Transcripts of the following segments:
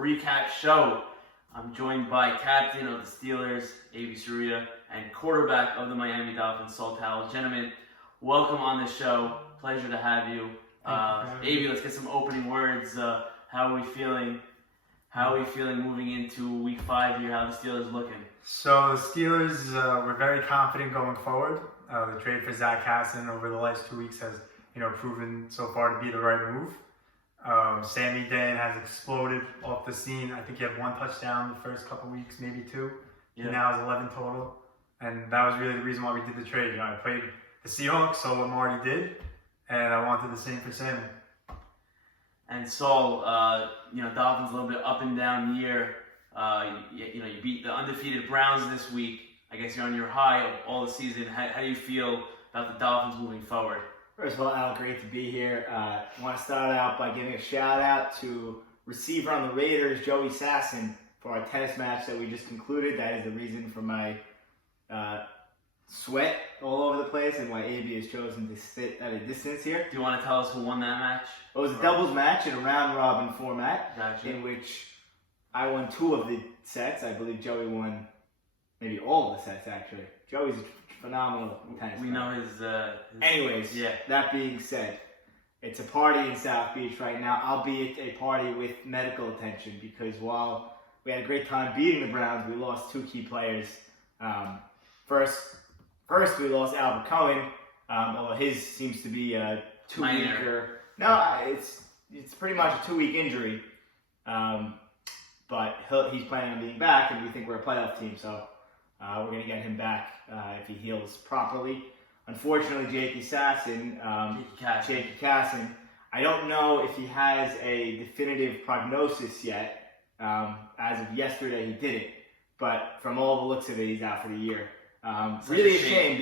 recap show. I'm joined by captain of the Steelers, A.B. Sarita, and quarterback of the Miami Dolphins, Saul Towles. Gentlemen, welcome on the show. Pleasure to have you. A.B., let's get some opening words. How are we feeling? How are we feeling moving into Week 5 here? How are the Steelers looking? So the Steelers were very confident going forward. The trade for Zach Hassan over the last 2 weeks has, proven so far to be the right move. Sammy Dan has exploded off the scene. I think he had 1 touchdown the first couple weeks, maybe 2. Yeah. He now has 11 total. And that was really the reason why we did the trade. I played the Seahawks, saw what Marty did, and I wanted the same for Sammy. And Saul, Dolphins a little bit up and down year. You beat the undefeated Browns this week. I guess you're on your high of all the season. How do you feel about the Dolphins moving forward? First of all, Al, great to be here. I want to start out by giving a shout out to receiver on the Raiders, Joey Sasson, for our tennis match that we just concluded. That is the reason for my sweat all over the place and why AB has chosen to sit at a distance here. Do you want to tell us who won that match? It was a doubles match in a round-robin format. Gotcha. In which I won 2 of the sets. I believe Joey won maybe all of the sets, actually. Joey's a phenomenal tennis player. Know his... Anyways, yeah. That being said, it's a party in South Beach right now, albeit a party with medical attention, because while we had a great time beating the Browns, we lost 2 key players. First we lost Albert Cohen, although his seems to be a 2-weeker. No, it's pretty much a 2-week injury. But he's planning on being back, and we think we're a playoff team, so we're going to get him back if he heals properly. Unfortunately, Jakey Casson, I don't know if he has a definitive prognosis yet. As of yesterday, he didn't. But from all the looks of it, he's out for the year. Really a shame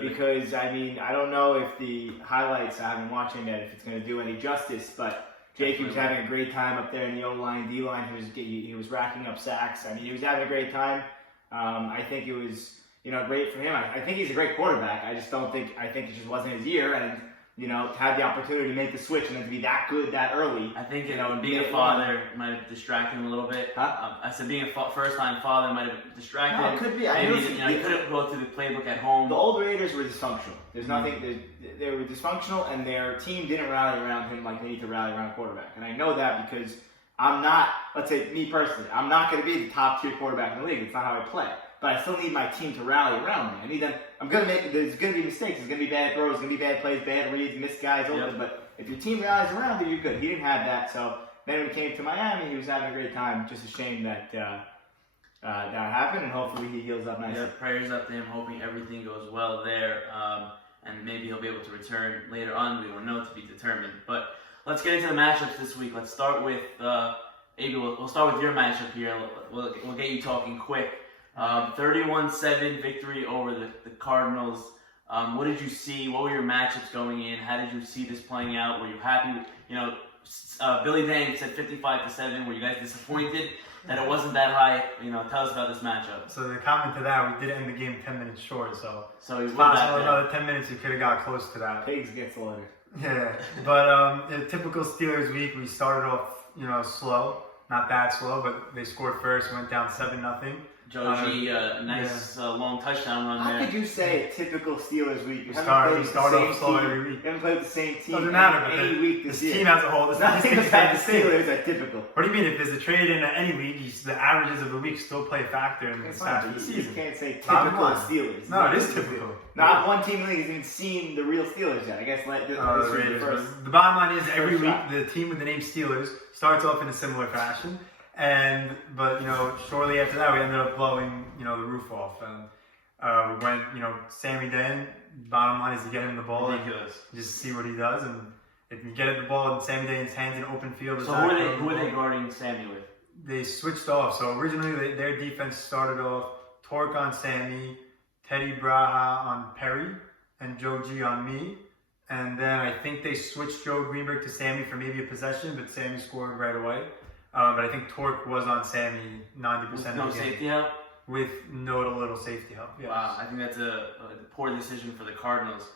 because I don't know if the highlights, I haven't watched him yet, if it's going to do any justice, but Jakey was having a great time up there in the O-line, D-line. He was racking up sacks. He was having a great time. I think it was, great for him. I think he's a great quarterback. I think it just wasn't his year, and to have the opportunity to make the switch and then to be that good that early. I think being a father might have distracted him a little bit. I said being a first-time father might have distracted him. No, it could be. He couldn't go through the playbook at home. The old Raiders were dysfunctional. There's nothing. They were dysfunctional, and their team didn't rally around him like they need to rally around a quarterback. And I know that because I'm not. Let's say me personally, I'm not going to be the top-tier quarterback in the league. It's not how I play. But I still need my team to rally around me. I need them. There's going to be mistakes. There's going to be bad throws. There's going to be bad plays, bad reads, missed guys. Yep. But if your team rallies around you, you're good. He didn't have that. So then when he came to Miami, he was having a great time. Just a shame that that happened, and hopefully he heals up nicely. Yeah, prayers up to him, hoping everything goes well there. And maybe he'll be able to return later on. We don't know, to be determined. But let's get into the matchups this week. Let's start with, Abel, we'll start with your matchup here. We'll get you talking quick. 31-7 victory over the Cardinals. What did you see? What were your matchups going in? How did you see this playing out? Were you happy? Billy Dang said 55-7. Were you guys disappointed that it wasn't that high? Tell us about this matchup. So the comment to that, we did end the game 10 minutes short. So it's possible another 10 minutes we could have got close to that. Pigs get slaughtered. Yeah, but in a typical Steelers week, we started off slow, not that slow, but they scored first, went down 7-0. Joe G, nice long touchdown run there. How could you say a typical Steelers week? We start off slow every week. You haven't played with the same team Doesn't matter, any week this year. Team as a whole. Nothing about the Steelers are typical. What do you mean? If there's a trade in any league, the averages of the week still play a factor in the stats of the season. You can't say typical Steelers. No, it is typical. Not one team in the league has even seen the real Steelers yet. I guess the Raiders. The bottom line is every week the team with the name Steelers starts off in a similar fashion. But shortly after that, we ended up blowing, the roof off. And we went, Sammy Dan, bottom line is to get him the ball. Ridiculous. And just see what he does. And if you get the ball in Sammy Dan's hands in open field. So who are they guarding Sammy with? They switched off. So originally their defense started off Torque on Sammy, Teddy Braha on Perry, and Joe G on me. And then I think they switched Joe Greenberg to Sammy for maybe a possession, but Sammy scored right away. But I think Torque was on Sammy 90% of the game. No safety help? With no little safety help, yes. Wow, I think that's a poor decision for the Cardinals.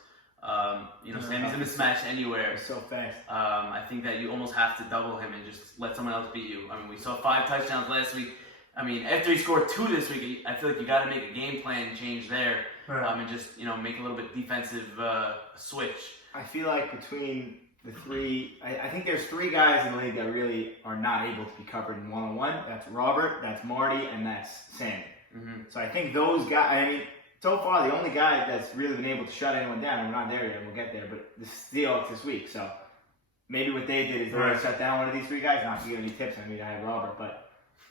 Sammy's a mismatch anywhere. He's so fast. I think that you almost have to double him and just let someone else beat you. I mean, we saw 5 touchdowns last week. I mean, after he scored 2 this week, I feel like you got to make a game plan change there, and just make a little bit defensive switch. I feel like between the 3, I think there's 3 guys in the league that really are not able to be covered in one-on-one. That's Robert, that's Marty, and that's Sammy. Mm-hmm. So I think those guys. I mean, so far the only guy that's really been able to shut anyone down, and we're not there yet. We'll get there, but the Seahawks this week. So maybe what they did is they're going to shut down one of these 3 guys. Not to give any tips. I mean, I have Robert, but.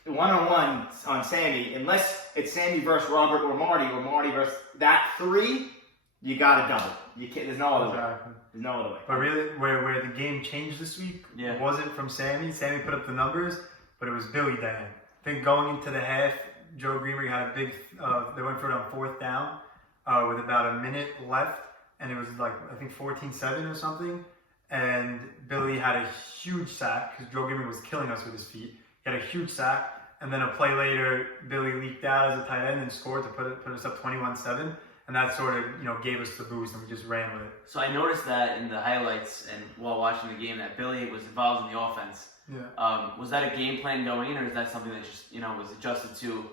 One-on-one on Sammy, unless it's Sammy versus Robert or Marty versus that 3, you gotta double. You can't. There's no other way. There's no other way. But really, where the game changed this week, it wasn't from Sammy. Sammy put up the numbers, but it was Billy Dan. I think going into the half, Joe Greenberg had a big. They went for it on 4th down with about a minute left, and it was like I think 14-7 or something. And Billy had a huge sack because Joe Greenberg was killing us with his feet. He had a huge sack. And then a play later, Billy leaked out as a tight end and scored to put us up 21-7. And that sort of, gave us the boost, and we just ran with it. So I noticed that in the highlights and while watching the game that Billy was involved in the offense. Yeah. Was that a game plan going in, or is that something that just, was adjusted to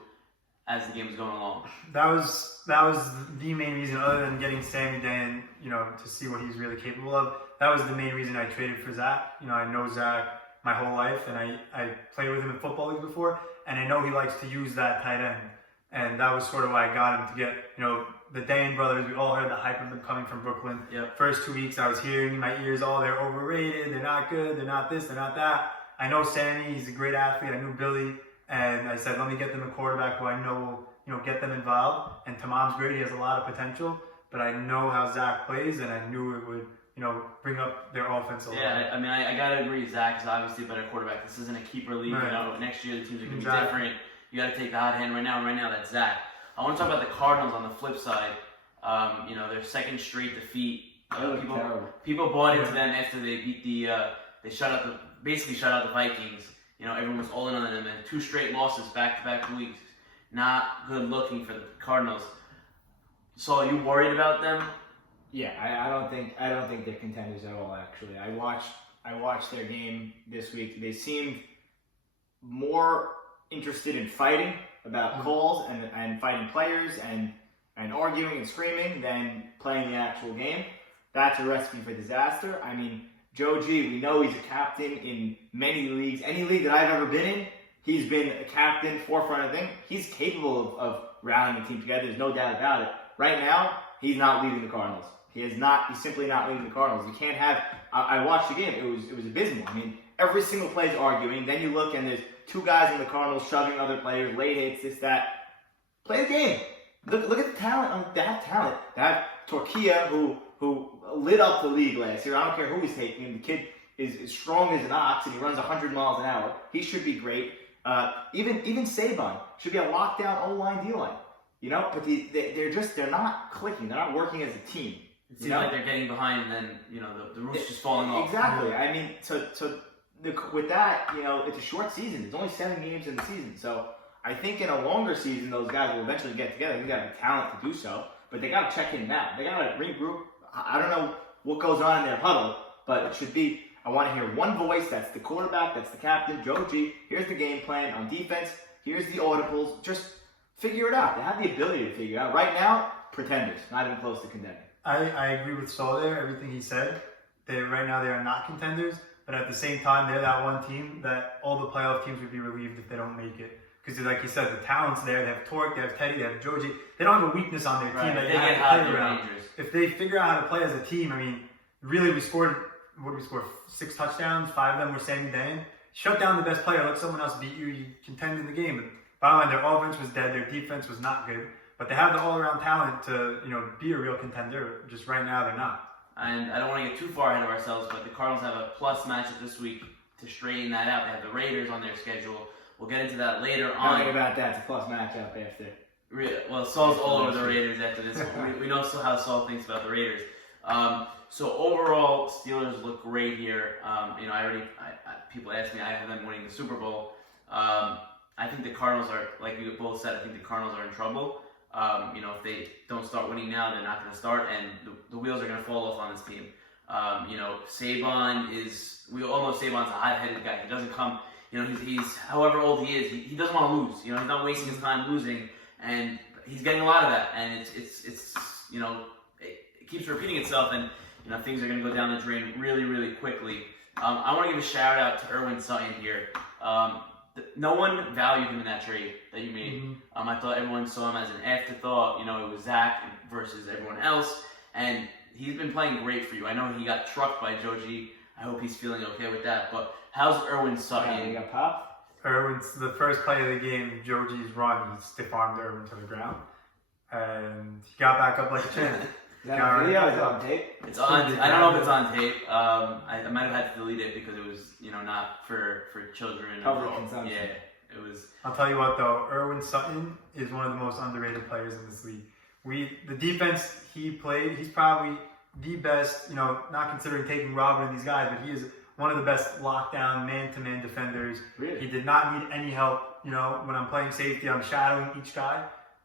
as the game was going along? That was the main reason, other than getting Sammy Dan, to see what he's really capable of. That was the main reason I traded for Zach. I know Zach my whole life, and I played with him in football leagues before. And I know he likes to use that tight end. And that was sort of why I got him to get, the Dane brothers. We all heard the hype of them coming from Brooklyn. Yep. First 2 weeks, I was hearing in my ears, they're overrated, they're not good, they're not this, they're not that. I know Sammy, he's a great athlete. I knew Billy. And I said, let me get them a quarterback who I know will, get them involved. And Tamam's great. He has a lot of potential. But I know how Zach plays, and I knew it would, bring up their offense a lot. Yeah, I mean, I got to agree. Zach is obviously a better quarterback. This isn't a keeper league. Right. Next year the teams are going to be different. You got to take the hot hand right now. And right now, that's Zach. I want to talk about the Cardinals on the flip side. Their 2nd straight defeat. People bought into them after they beat they basically shut out the Vikings. Everyone was all in on them, and 2 straight losses back-to-back weeks. Not good looking for the Cardinals. So are you worried about them? Yeah, I don't think they're contenders at all. Actually, I watched their game this week. They seemed more interested in fighting about calls and fighting players and arguing and screaming than playing the actual game. That's a recipe for disaster. I mean, Joe G, we know he's a captain in many leagues. Any league that I've ever been in, he's been a captain, forefront of things. He's capable of rallying the team together. There's no doubt about it. Right now, he's not leading the Cardinals. He's simply not leading the Cardinals. You can't have. I watched the game. It was abysmal. I mean, every single play is arguing. Then you look and there's 2 guys in the Cardinals shoving other players, late hits, this, that. Play the game. Look at the talent. They have talent. They have Torquia, who lit up the league last year. I don't care who he's taking. The kid is as strong as an ox, and he runs 100 miles an hour. He should be great. Even Saban should be a lockdown O-line, D-line. But they're not clicking. They're not working as a team. It seems like they're getting behind, and then the roof's just falling off. Exactly. I mean, with that, it's a short season. There's only 7 games in the season, so I think in a longer season, those guys will eventually get together. They got the talent to do so, but they got to check in now. They got to regroup. I don't know what goes on in their huddle, but it should be. I want to hear one voice. That's the quarterback. That's the captain, Joe G. Here's the game plan on defense. Here's the audibles. Just figure it out. They have the ability to figure it out. Right now, pretenders, not even close to contending. I agree with Saul there, everything he said. Right now they are not contenders, but at the same time, they're that one team that all the playoff teams would be relieved if they don't make it. Because like you said, the talent's there. They have Torque, they have Teddy, they have Joji. They don't have a weakness on their team that you have to play around. If they figure out how to play as a team, I mean, really we scored, 6 touchdowns, 5 of them were Sammy Dan. Shut down the best player, let someone else beat you, you contend in the game. But bottom line, their offense was dead, their defense was not good. But they have the all-around talent to, be a real contender. Just right now, they're not. And I don't want to get too far ahead of ourselves, but the Cardinals have a plus matchup this week to straighten that out. They have the Raiders on their schedule. We'll get into that later on. Talking about that, it's a plus matchup after. Well, Saul's all over the Raiders after this. We know how Saul thinks about the Raiders. So overall, Steelers look great here. People ask me, I have them winning the Super Bowl. I think the Cardinals are, like we both said, I think the Cardinals are in trouble. If they don't start winning now, they're not going to start, and the wheels are going to fall off on this team. Saban we all know Saban's a hot-headed guy. He doesn't come, he's however old he is, he doesn't want to lose. He's not wasting his time losing, and he's getting a lot of that, and it keeps repeating itself, and things are going to go down the drain really, really quickly. I want to give a shout out to Erwin Sutton here. No one valued him in that trade that you made. Mm-hmm. I thought everyone saw him as an afterthought. It was Zach versus everyone else, and he's been playing great for you. I know he got trucked by Joji. I hope he's feeling okay with that. But how's Erwin Sutton? Yeah, he got popped. Erwin's the first play of the game. Joji's run, he stiff-armed Erwin to the ground, and he got back up like a champ. Is that a video? Is it on tape? It's on. I don't know if it's on tape. I might have had to delete it because it was, not for children. Public consumption. Yeah, it was. I'll tell you what though, Erwin Sutton is one of the most underrated players in this league. The defense he played, he's probably the best, not considering taking Robin and these guys, but he is one of the best lockdown man-to-man defenders. Really? He did not need any help. When I'm playing safety, I'm shadowing each guy.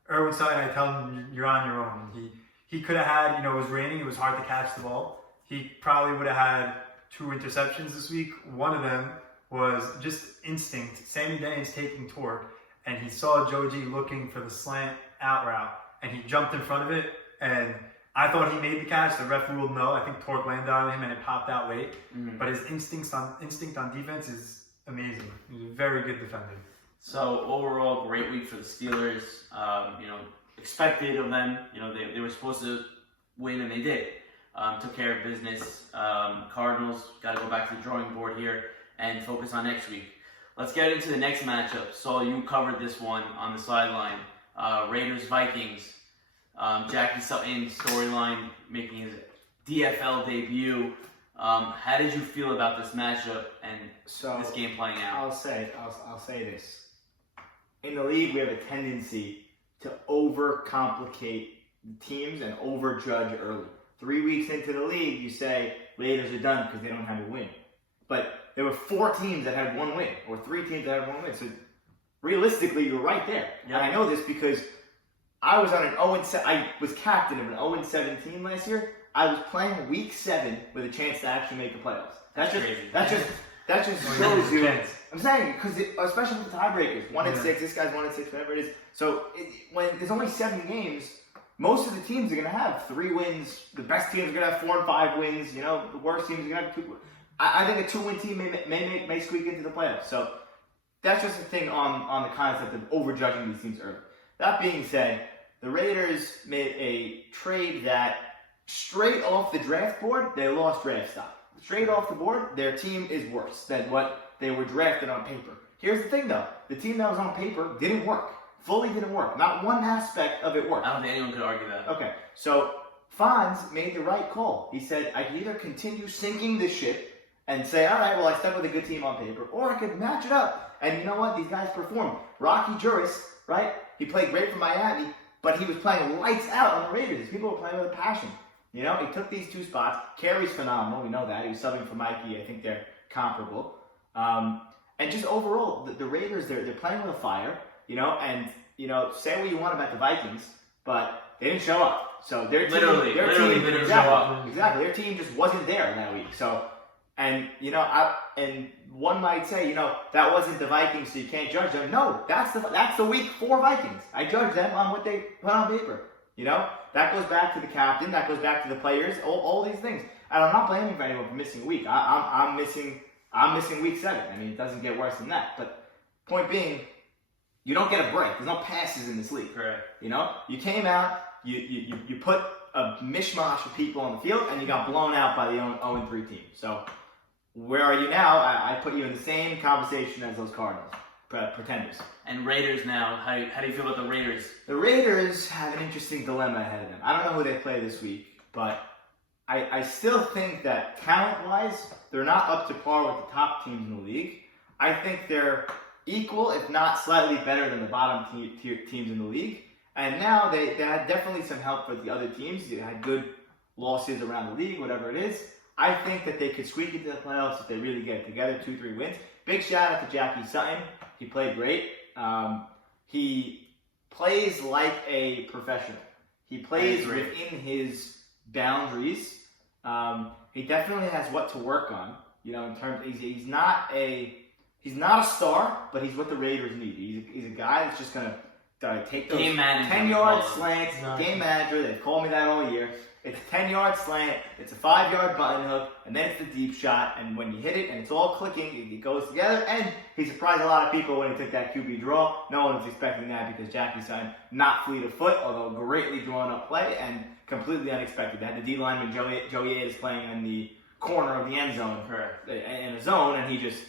Erwin Sutton, I tell him, you're on your own. He could have had, it was raining, it was hard to catch the ball. He probably would have had 2 interceptions this week. One of them was just instinct. Sammy Dane's taking torque, and he saw Joji looking for the slant out route, and he jumped in front of it, and I thought he made the catch. The ref ruled no. I think torque landed on him, and it popped out late. Mm-hmm. But his instinct on defense is amazing. He's a very good defender. So overall, great week for the Steelers. Expected of them. They were supposed to win, and they did. Took care of business. Cardinals got to go back to the drawing board here and focus on next week. Let's get into the next matchup. Saul, you covered this one on the sideline. Raiders-Vikings. Jackie Sutton's storyline making his DFL debut. How did you feel about this matchup and this game playing out? I'll say this. In the league, we have a tendency to overcomplicate teams and overjudge early. 3 weeks into the league, you say Raiders are done because they don't have a win. But there were 4 teams that had 1 win, or 3 teams that had 1 win. So realistically, you're right there. Yep. And I know this because I was on an 0-7. I was captain of an 0-17 last year. I was playing week 7 with a chance to actually make the playoffs. That's crazy. That just shows you. I'm saying, because especially with the tiebreakers, 1-6, this guy's 1-6, whatever it is. So when there's only 7 games, most of the teams are going to have 3 wins. The best teams are going to have 4 and 5 wins. The worst teams are going to have 2. I think a 2-win team may squeak into the playoffs. So that's just a thing on the concept of overjudging these teams early. That being said, the Raiders made a trade that straight off the draft board, they lost draft stock. Straight off the board, their team is worse than what they were drafted on paper. Here's the thing though, the team that was on paper didn't work. Fully didn't work. Not one aspect of it worked. I don't think anyone could argue that. Okay, so Fonz made the right call. He said, I can either continue sinking the ship and say, all right, well, I stuck with a good team on paper, or I could match it up. And you know what? These guys performed. Rocky Juris, right? He played great for Miami, but he was playing lights out on the Raiders. These people were playing with a passion. He took these 2 spots. Carey's phenomenal. We know that. He was subbing for Mikey. I think they're comparable. And just overall, the Raiders, they're playing with a fire, and, say what you want about the Vikings, but they didn't show up. So their team didn't show up. Exactly. Their team just wasn't there that week. So, and one might say, that wasn't the Vikings, so you can't judge them. No, that's the week 4 Vikings. I judge them on what they put on paper. That goes back to the captain. That goes back to the players. All these things. And I'm not blaming anyone for missing a week. I'm missing week 7. I mean, it doesn't get worse than that. But point being, you don't get a break. There's no passes in this league. Correct. You came out. You put a mishmash of people on the field, and you got blown out by the 0-3 team. So where are you now? I put you in the same conversation as those Cardinals. Pretenders. And Raiders now, how do you feel about the Raiders? The Raiders have an interesting dilemma ahead of them. I don't know who they play this week, but I still think that talent-wise, they're not up to par with the top teams in the league. I think they're equal, if not slightly better than the bottom tier teams in the league. And now they had definitely some help with the other teams. They had good losses around the league, whatever it is. I think that they could squeak into the playoffs if they really get it together, 2-3 wins. Big shout out to Jackie Sutton. He played great. He plays like a professional. He plays within his boundaries. He definitely has what to work on. You know, in terms, he's not a star, but he's what the Raiders need. He's a guy that's just gonna take those 10-yard slants. Game manager. They've called me that all year. It's a 10-yard slant. It's a 5-yard button hook, and then it's the deep shot. And when you hit it, and it's all clicking, it goes together. And he surprised a lot of people when he took that QB draw. No one was expecting that because Jackie Sutton, not fleet of foot, although greatly drawn up play, and completely unexpected. They had the D lineman Joey is playing in the corner of the end zone, in a zone, and he just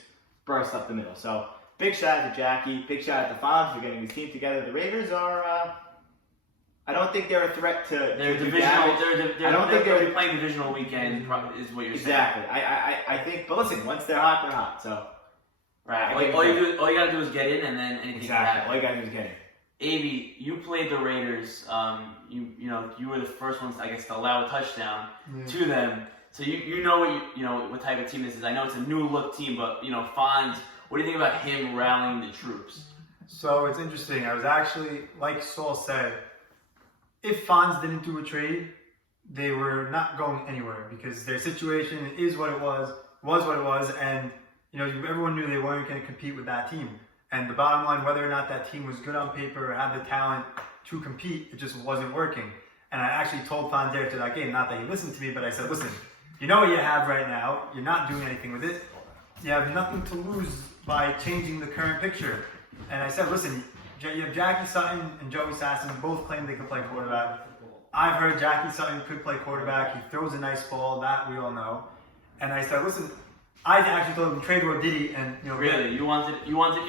burst up the middle. So big shout out to Jackie. Big shout out to Fonz for getting his team together. The Raiders are. I don't think they're a threat to. They're divisional. I don't think they're playing divisional weekend. Is what you're saying. Exactly. I think. But listen, once they're hot, they're hot. So. Right. All you gotta do is get in, and then anything can happen. All you gotta do is get in. Avi, you played the Raiders. You were the first ones, I guess, to allow a touchdown to them. So you know what type of team this is. I know it's a new look team, but Fonz. What do you think about him rallying the troops? So it's interesting. I was actually, like Saul said, if Fonz didn't do a trade, they were not going anywhere because their situation is what it was what it was, and everyone knew they weren't going to compete with that team. And the bottom line, whether or not that team was good on paper or had the talent to compete, it just wasn't working. And I actually told Fonz after that game, not that he listened to me, but I said, listen, you know what you have right now. You're not doing anything with it. You have nothing to lose by changing the current picture. And I said, listen, you have Jackie Sutton and Joey Sasson both claim they can play quarterback. I've heard Jackie Sutton could play quarterback. He throws a nice ball, that we all know. And I said, listen, I actually told him trade Roditi, and really, you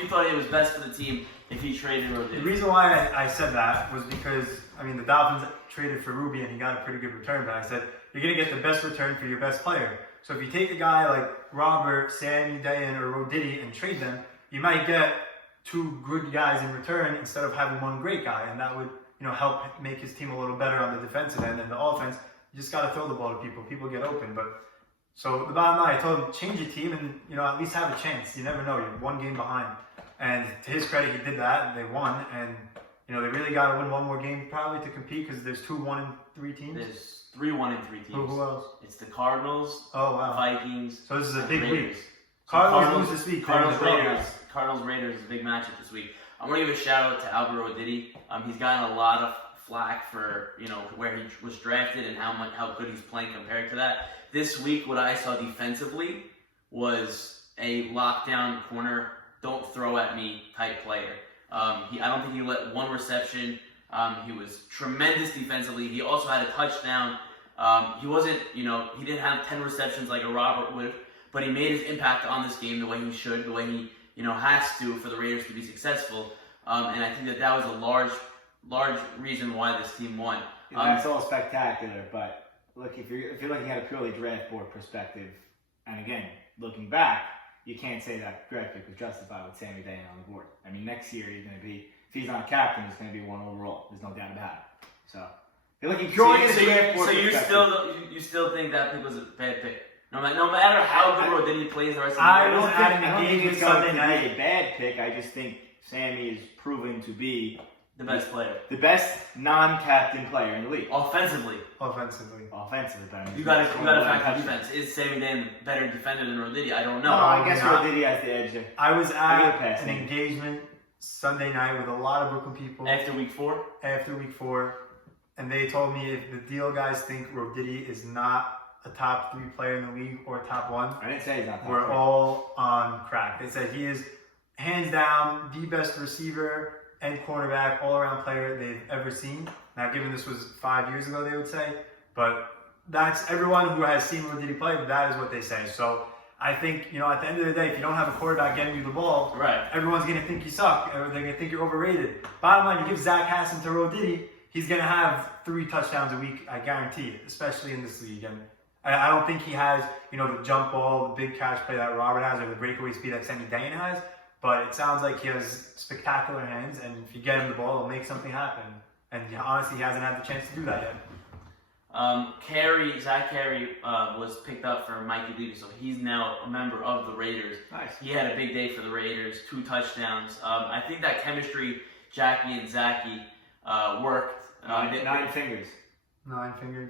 thought it was best for the team if he traded Roditi. The reason why I said that was because the Dolphins traded for Ruby and he got a pretty good return. But I said you're gonna get the best return for your best player. So if you take a guy like Robert, Sammy Dayan, or Roditi and trade them, you might get 2 good guys in return instead of having 1 great guy, and that would help make his team a little better on the defensive end. And the offense, you just got to throw the ball to people. People get open, but. So the bottom line, I told him, change your team and, at least have a chance. You never know. You're 1 game behind. And to his credit, he did that, and they won. And, they really got to win 1 more game probably to compete because there's 2 1-3 teams. There's 3 1-3 teams. Who else? It's the Cardinals, Vikings. So this is a big week. Cardinals lose this week. Cardinals Raiders is a big matchup this week. I'm going to give a shout out to Albert Roditi. He's gotten a lot of flack for, where he was drafted and how good he's playing compared to that. This week, what I saw defensively was a lockdown corner, don't throw at me type player. I don't think he let 1 reception. He was tremendous defensively. He also had a touchdown. He wasn't, he didn't have 10 receptions like a Robert would, but he made his impact on this game the way he should, the way he, has to for the Raiders to be successful. And I think that was a large reason why this team won. That's all spectacular, but look, if you're looking at a purely draft board perspective, and again, looking back, you can't say that draft pick was justified with Sammy Dayan on the board. Next year he's going to be, if he's not a captain, he's going to be 1 overall. There's no doubt about it. So, if you're looking purely at a draft board perspective. So you still think that pick was a bad pick? No matter how good Roditi plays the rest of the year. I don't think it's going to be a bad pick. I just think Sammy is proven to be the best player. The best non-captain player in the league. Offensively. You got to factor defense. Is Sammy Dayan better defender than Roditi? I don't know. No, I guess Roditi has the edge there. I was at an engagement Sunday night with a lot of Brooklyn people. After week 4? After week 4. And they told me if the deal guys think Roditi is not a top 3 player in the league or top 1. I didn't say he's not top 3. We're all on crack. They said he is hands down the best receiver and cornerback, all-around player they've ever seen. Now, given this was 5 years ago, they would say, but that's everyone who has seen Roditi play. That is what they say. So I think at the end of the day, if you don't have a quarterback getting you the ball, right, everyone's gonna think you suck, or they're gonna think you're overrated. Bottom line, you give Zach Hassan to Roditi, he's gonna have 3 touchdowns a week. I guarantee it, especially in this league. And I don't think he has the jump ball, the big catch play that Robert has, or the breakaway speed that Sammy Dayan has. But it sounds like he has spectacular hands, and if you get him the ball, it'll make something happen. And honestly, he hasn't had the chance to do that yet. Zach Carey was picked up for Mikey Levy, so he's now a member of the Raiders. Nice. He had a big day for the Raiders, 2 touchdowns. I think that chemistry, Jackie and Zachy, worked. Nine fingers. 9 fingers.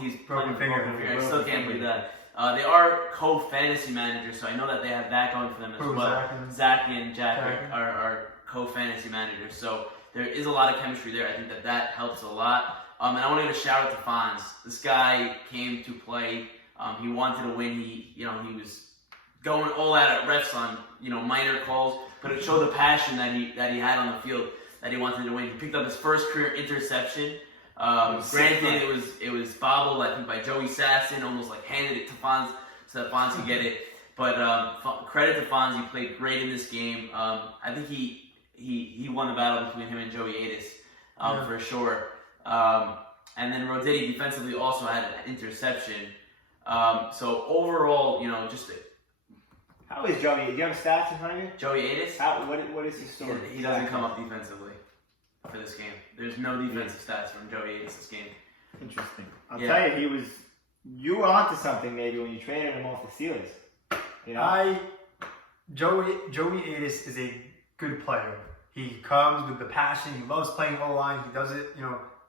He's Broken finger. I still can't believe that. They are co-fantasy managers, so I know that they have that going for them as well. Zach and Jack are co-fantasy managers, so there is a lot of chemistry there. I think that helps a lot. And I want to give a shout out to Fonz. This guy came to play. He wanted to win. He was going all out at refs on minor calls, but it showed the passion that he had on the field, that he wanted to win. He picked up his first career interception. Granted, it was bobbled, I think, by Joey Sasson, almost like handed it to Fonz so that Fonz could get it. But credit to Fonz, he played great in this game. I think he won the battle between him and Joey Atis for sure. And then Roditti defensively also had an interception. So overall, just. How is Joey? Do you have stats in front of you? Joey Atis? What is his story? He doesn't come up defensively for this game. There's no defensive stats from Joey Atis this game. Interesting. I'll tell you, you were onto something maybe when you traded him off the Steelers. Joey Atis is a good player. He comes with the passion. He loves playing O-line. He does it,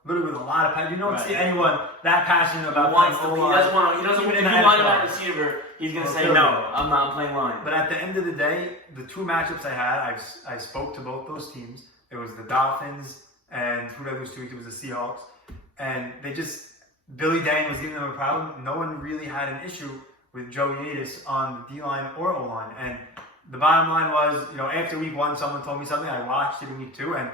literally with a lot of passion. You don't see anyone that passionate about playing O-line. He doesn't want to be line at receiver. He's going to say, no, I'm playing line. But at the end of the day, the two matchups I had, I spoke to both those teams. It was the Dolphins, and who did I lose to? It was the Seahawks. And Billy Dang was giving them a problem. No one really had an issue with Joey Atis on the D-line or O-line. And the bottom line was, after week 1, someone told me something. I watched it in week 2, and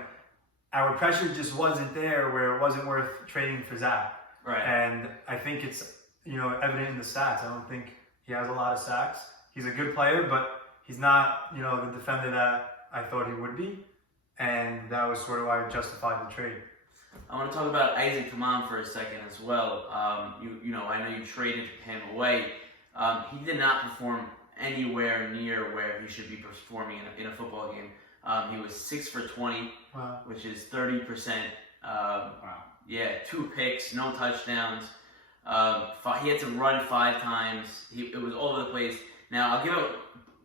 our pressure just wasn't there where it wasn't worth trading for Zach. Right. And I think it's, evident in the stats. I don't think he has a lot of sacks. He's a good player, but he's not, the defender that I thought he would be. And that was sort of why I justified the trade. I want to talk about Isaac Tamam for a second as well. I know you traded him away. He did not perform anywhere near where he should be performing in a football game. He was 6 for 20, wow, which is 30%. Wow. Yeah, 2 picks, no touchdowns. He had to run 5 times. It was all over the place. Now, I'll give a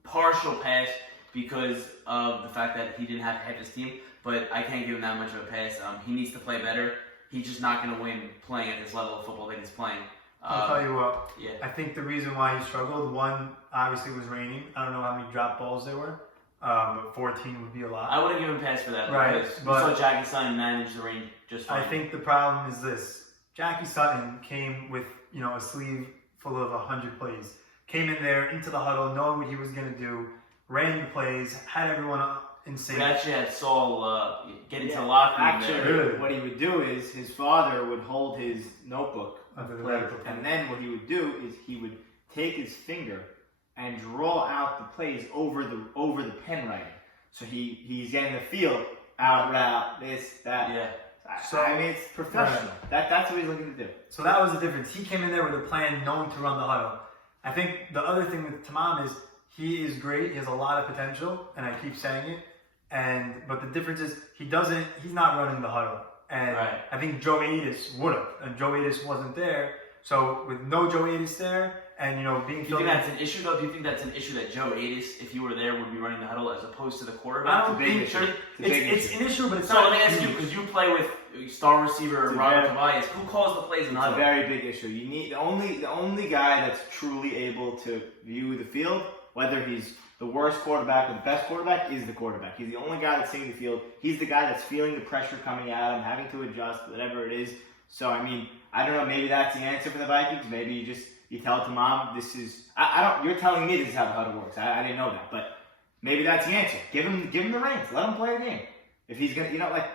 partial pass because of the fact that he didn't have half his team, but I can't give him that much of a pass. He needs to play better. He's just not going to win playing at this level of football that he's playing. I'll tell you what. Yeah. I think the reason why he struggled, one, obviously was raining. I don't know how many drop balls there were, but 14 would be a lot. I wouldn't give him a pass for that because we saw Jackie Sutton manage the rain just fine. I think the problem is this. Jackie Sutton came with, a sleeve full of 100 plays. Came in there into the huddle, knowing what he was going to do, ran the plays, had everyone in sync. We actually had Saul get into the locker room. Actually, what he would do is his father would hold his notebook and then what he would do is he would take his finger and draw out the plays over the pen writing. So he's getting the field, out route, this, that. Yeah. So it's professional. Right. That's what he's looking to do. So that was the difference. He came in there with a plan, knowing to run the huddle. I think the other thing with Tamam is he is great. He has a lot of potential, and I keep saying it. But the difference is he's not running the huddle. And I think Joe Atis would have, and Joe Atis wasn't there. So with no Joe Atis there, and being. Do you think that's an issue though? Do you think that's an issue that Joe Atis, if he were there, would be running the huddle as opposed to the quarterback? I don't think it's an issue, but it's not. So let me ask you, because you play with star receiver Robert Tobias. Who calls the plays in the huddle? It's a very big issue. You need the only guy that's truly able to view the field, whether he's the worst quarterback or the best quarterback, is the quarterback. He's the only guy that's seeing the field. He's the guy that's feeling the pressure coming at him, having to adjust, whatever it is. So I don't know. Maybe that's the answer for the Vikings. Maybe you tell Tamam this is. You're telling me this is how the huddle works. I didn't know that, but maybe that's the answer. Give him the reins. Let him play a game. If he's gonna,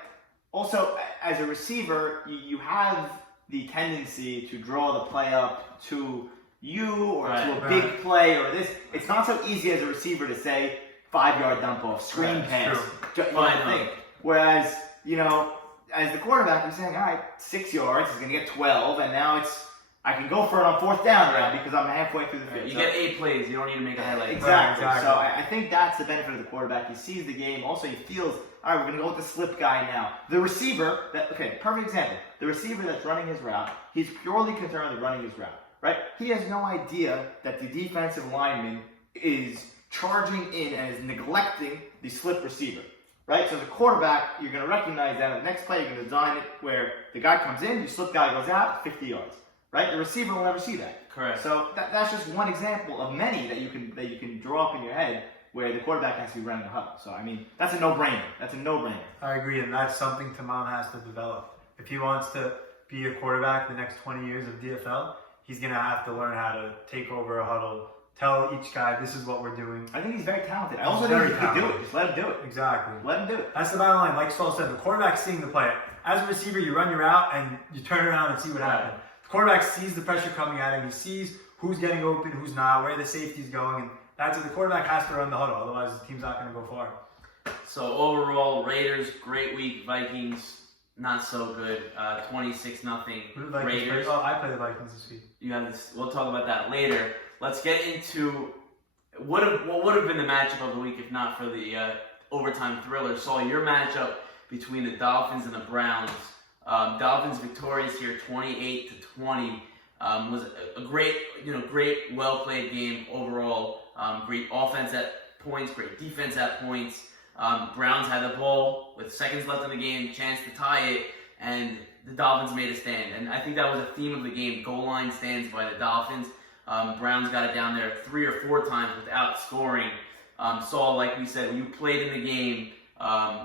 Also, as a receiver, you have the tendency to draw the play up to you or to a big play or this. It's not so easy as a receiver to say 5-yard dump off, screen pass, thing. Whereas, as the quarterback, you're saying, all right, 6 yards, he's going to get 12, and now I can go for it on 4th down now because I'm halfway through the field. You get 8 plays, you don't need to make a highlight. Exactly. So I think that's the benefit of the quarterback. He sees the game. Also, he feels, all right, we're going to go with the slip guy now. The receiver, perfect example. The receiver that's running his route, he's purely concerned with running his route, right? He has no idea that the defensive lineman is charging in and is neglecting the slip receiver. right? So as a quarterback, you're going to recognize that. The next play, you're going to design it where the guy comes in, you slip guy goes out, 50 yards, right? The receiver will never see that. Correct. So that's just one example of many that you can draw up in your head where the quarterback has to be running the huddle. So I mean, that's a no-brainer. That's a no-brainer. I agree, and that's something Tamam has to develop. If he wants to be a quarterback the next 20 years of DFL, he's going to have to learn how to take over a huddle, tell each guy, this is what we're doing. I think he's very talented. I also think he can do it. Just let him do it. Exactly. Let him do it. That's the bottom line. Like Stoll said, the quarterback's seeing the play. As a receiver, you run your route and you turn around and see what happened. The quarterback sees the pressure coming at him. He sees who's getting open, who's not, where the safety's going. And that's it. The quarterback has to run the huddle. Otherwise, the team's not going to go far. So overall, Raiders, great week. Vikings, not so good. 26-0 Raiders. Oh, I play the Vikings this week. You have this. We'll talk about that later. Let's get into what would have been the matchup of the week if not for the overtime thriller. Saw your matchup between the Dolphins and the Browns. Dolphins victorious here, 28-20. Was a great, well played game overall. Great offense at points, great defense at points. Browns had the ball with seconds left in the game, chance to tie it, and the Dolphins made a stand. And I think that was a theme of the game, goal line stands by the Dolphins. Browns got it down there 3 or 4 times without scoring. Saul, like we said, when you played in the game,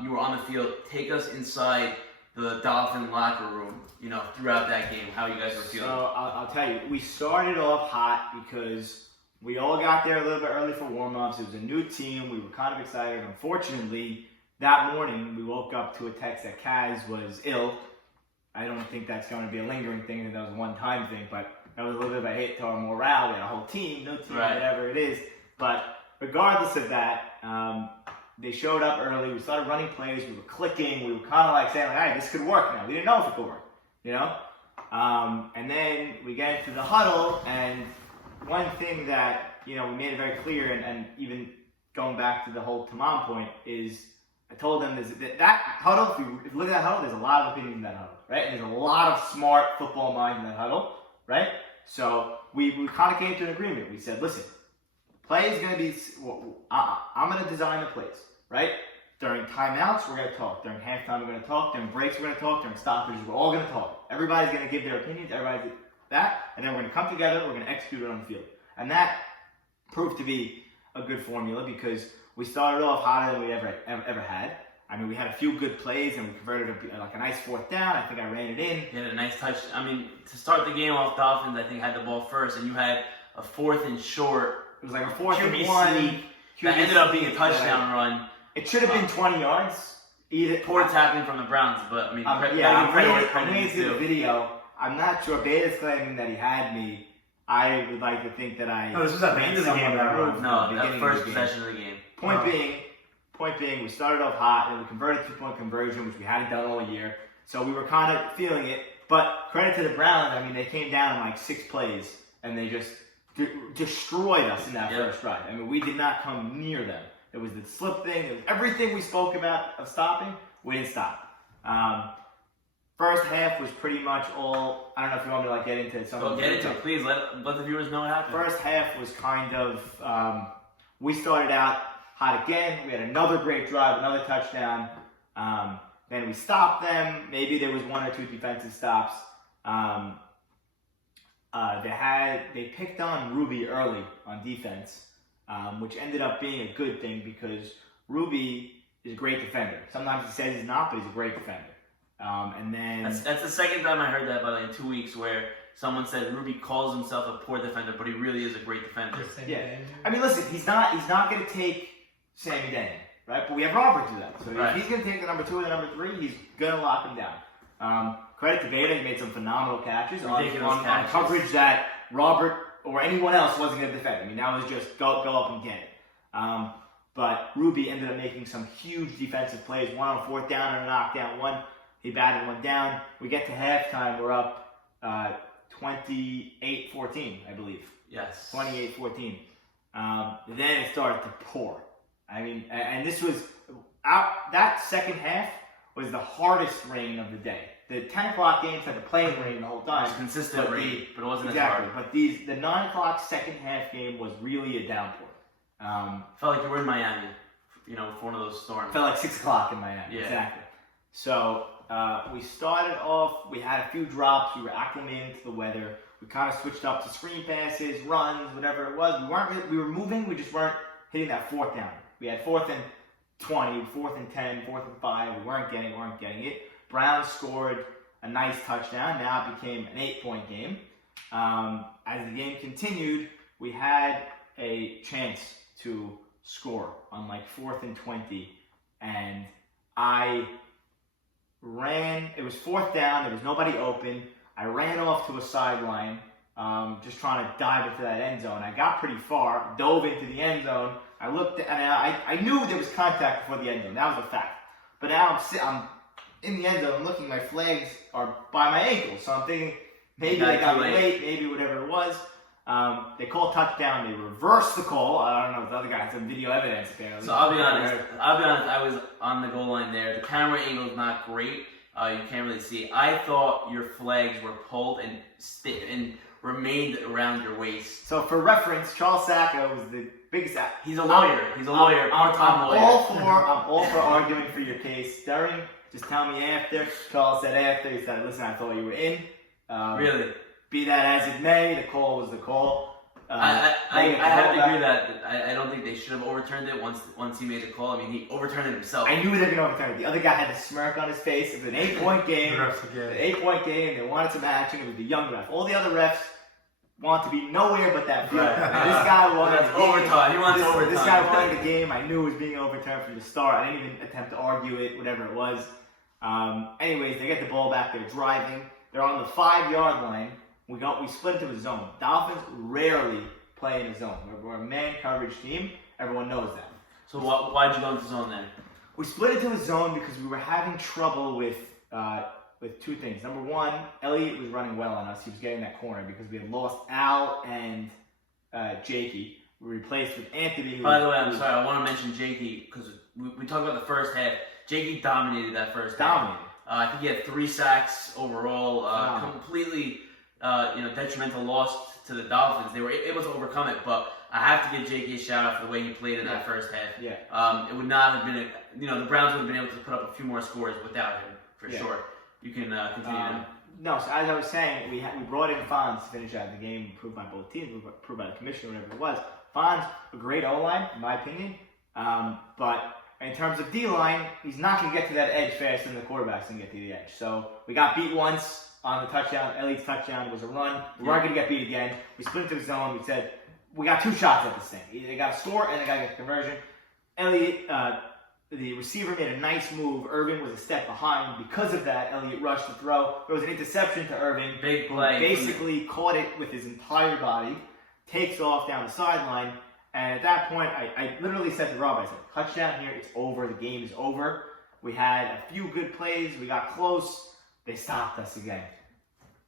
you were on the field. Take us inside the Dolphin locker room, throughout that game, how you guys were feeling. So I'll tell you, we started off hot because we all got there a little bit early for warm-ups. It was a new team. We were kind of excited. Unfortunately, that morning, we woke up to a text that Kaz was ill. I don't think that's going to be a lingering thing. I think that was a one-time thing, but that was a little bit of a hit to our morale. We had a whole team, no team, right, whatever it is. But regardless of that, they showed up early. We started running plays. We were clicking. We were kind of like saying, hey, this could work now. We didn't know if it could work, And then we get into the huddle, and one thing that, we made it very clear, and even going back to the whole Tamam point, is I told them that huddle, if you look at that huddle, there's a lot of opinions in that huddle, right? And there's a lot of smart football minds in that huddle, right? So we kind of came to an agreement. We said, listen, play is going to be, I'm going to design the plays, right? During timeouts, we're going to talk. During halftime, we're going to talk. During breaks, we're going to talk. During stoppages, we're all going to talk. Everybody's going to give their opinions. Everybody's that. And then we're going to come together. We're going to execute it on the field. And that proved to be a good formula because we started off hotter than we ever had. I mean, we had a few good plays and we converted a nice 4th down. I think I ran it in. You had a nice touch. I mean, to start the game off, Dolphins, I think, had the ball first, and you had a 4th and short. It was like a 4th and 1. That ended up being a touchdown run. It should have been 20 yards. Poor tackling from the Browns, but I mean, I'm going to see the video. I'm not sure. Beta's claiming that he had me. I would like to think that I. No, this was at the end of the game. No, that first possession of the game. Point being, we started off hot and we converted 2-point conversion, which we hadn't done all year. So we were kind of feeling it. But credit to the Browns. I mean, they came down in like 6 plays and they just destroyed us in that first drive. I mean, we did not come near them. It was the slip thing. It was everything we spoke about of stopping. We didn't stop. First half was pretty much all. I don't know if you want me to get into some. Well, get into it, please. Let the viewers know what happened. First half was kind of. We started out hot again. We had another great drive, another touchdown. Then we stopped them. Maybe there was 1 or 2 defensive stops. They picked on Ruby early on defense, which ended up being a good thing because Ruby is a great defender. Sometimes he says he's not, but he's a great defender. And then that's the second time I heard that, by the way, in 2 weeks, where someone said Ruby calls himself a poor defender, but he really is a great defender. Yeah. I mean, listen, he's not going to take Sammy Denny, right? But we have Robert to that. So if he's going to take the number 2 and the number 3, he's going to lock him down. Credit to Beta, he made some phenomenal catches on coverage that Robert or anyone else wasn't going to defend. I mean, that was just go up and get it. But Ruby ended up making some huge defensive plays. 1 on 4th down and a knockdown. 1, he batted 1 down. We get to halftime, we're up 28-14, I believe. Yes. 28-14. Then it started to pour. I mean, and this was that second half was the hardest rain of the day. The 10 o'clock games had the playing rain the whole time. It was consistent rain, but it wasn't exactly. as hard. But the 9 o'clock second half game was really a downpour. Felt like you were in Miami. for one of those storms. Felt like 6 o'clock in Miami. Yeah. Exactly. So we started off. We had a few drops. We were acclimating to the weather. We kind of switched up to screen passes, runs, whatever it was. We were moving. We just weren't hitting that fourth down. We had 4th and 20, 4th and 10, 4th and 5. We weren't getting it. Browns scored a nice touchdown. Now it became an 8-point game. As the game continued, we had a chance to score on like 4th and 20, and I ran. It was 4th down. There was nobody open. I ran off to a sideline, just trying to dive into that end zone. I got pretty far, dove into the end zone. I looked, and I knew there was contact before the end zone. That was a fact. But now I'm in the end zone looking. My flags are by my ankles, so I'm thinking maybe they got me late, maybe whatever it was. They called touchdown. They reversed the call. I don't know if the other guy had some video evidence there. So I'll be honest. I was on the goal line there. The camera angle is not great. You can't really see. I thought your flags were pulled and remained around your waist. So for reference, Charles Sacco was the biggest. He's a lawyer. Part-time lawyer. I'm all for arguing for your case. During, just tell me after. Charles said after. He said, "Listen, I thought you were in." Really? Be that as it may, the call was the call. I have to agree that I don't think they should have overturned it once he made the call. I mean, he overturned it himself. I knew they were going to overturn it. The other guy had a smirk on his face. It was an 8-point game. An 8-point game. They wanted some action. It was the young ref. All the other refs want to be nowhere but that field. Right. This guy wanted overtime. He wants overtime. This guy wanted the game. I knew it was being overturned from the start. I didn't even attempt to argue it, whatever it was. Anyways, they get the ball back. They're driving. They're on the 5-yard line. We split into a zone. Dolphins rarely play in a zone. We're a man coverage team. Everyone knows that. So why'd you go into zone then? We split into a zone because we were having trouble with two things. Number one, Elliott was running well on us. He was getting that corner because we had lost Al and Jakey. We replaced with Anthony. By the way, I'm sorry. I want to mention Jakey because we talked about the first half. Jakey dominated that first half. I think he had 3 sacks overall. Completely, detrimental loss to the Dolphins. They were able to overcome it, but I have to give Jakey a shout out for the way he played in that first half. Yeah. It would not have been the Browns would have been able to put up a few more scores without him for sure. You can continue now. No, so as I was saying, we brought in Fonz to finish out the game, approved by both teams, approved by the commissioner, whatever it was. Fonz, a great O-line, in my opinion, but in terms of D-line, he's not going to get to that edge faster than the quarterback's going to get to the edge. So we got beat once on the touchdown. Elliott's touchdown was a run. We weren't going to get beat again. We split into the zone. We said, we got 2 shots at this thing. They got to score and they got to get the conversion. Elliott, the receiver, made a nice move. Irvin was a step behind. Because of that, Elliott rushed the throw. There was an interception to Irvin. Big play. Basically caught it with his entire body, takes off down the sideline. And at that point, I literally said to Rob, I said, touchdown here, it's over, the game is over. We had a few good plays, we got close, they stopped us again.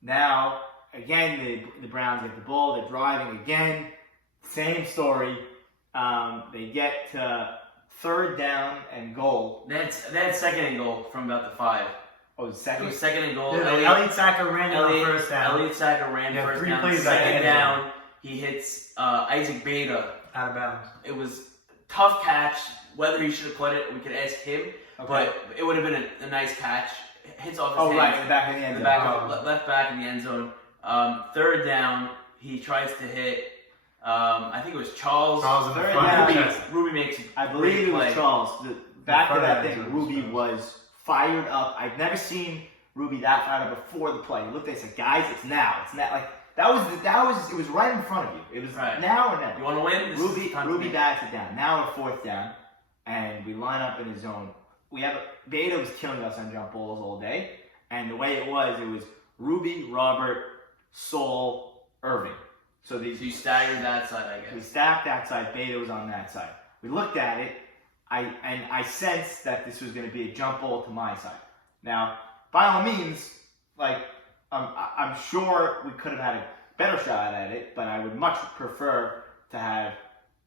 Now, again, the Browns get the ball, they're driving again, same story. They get to 3rd down and goal. They had 2nd and goal from about the 5. Oh, it was second? It was 2nd and goal. Yeah, Elliott Sacker ran first down. Elliott Sacker ran first 3 down. plays 2nd down, he hits Isaac Beta. Out of bounds. It was tough catch. Whether he should have caught it, we could ask him. Okay. But it would have been a nice catch. Hits off his hands. Right, in the back of the end zone. Left back in the end zone. 3rd down, he tries to hit. I think it was Charles. Charles in the front. Ruby makes a I believe it was play. Charles. Back to that thing, Ruby was fired up. I've never seen Ruby that fired up before the play. He looked at it and said, guys, it's now. It's not like that was it was right in front of you. It was right. Now or never. You want to win? Ruby backs it down. Now we're 4th down, and we line up in the zone. Beta was killing us on jump balls all day, and the way it was Ruby, Robert, Saul, Irving. So you staggered that side, I guess. We stacked that side. Beta was on that side. We looked at it, I sensed that this was going to be a jump ball to my side. Now, by all means, I'm sure we could have had a better shot at it, but I would much prefer to have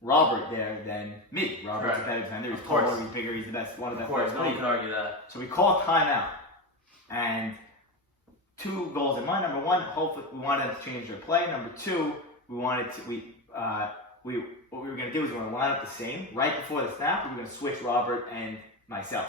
Robert there than me. Robert's a better defender. He's taller, he's bigger, he's the best, one of the best players in the league. No one could argue that. So we called timeout, and 2 goals in mind. Number 1, hopefully we wanted to change their play. Number 2, we what we were going to do is we were going to line up the same. Right before the snap, we were going to switch Robert and myself.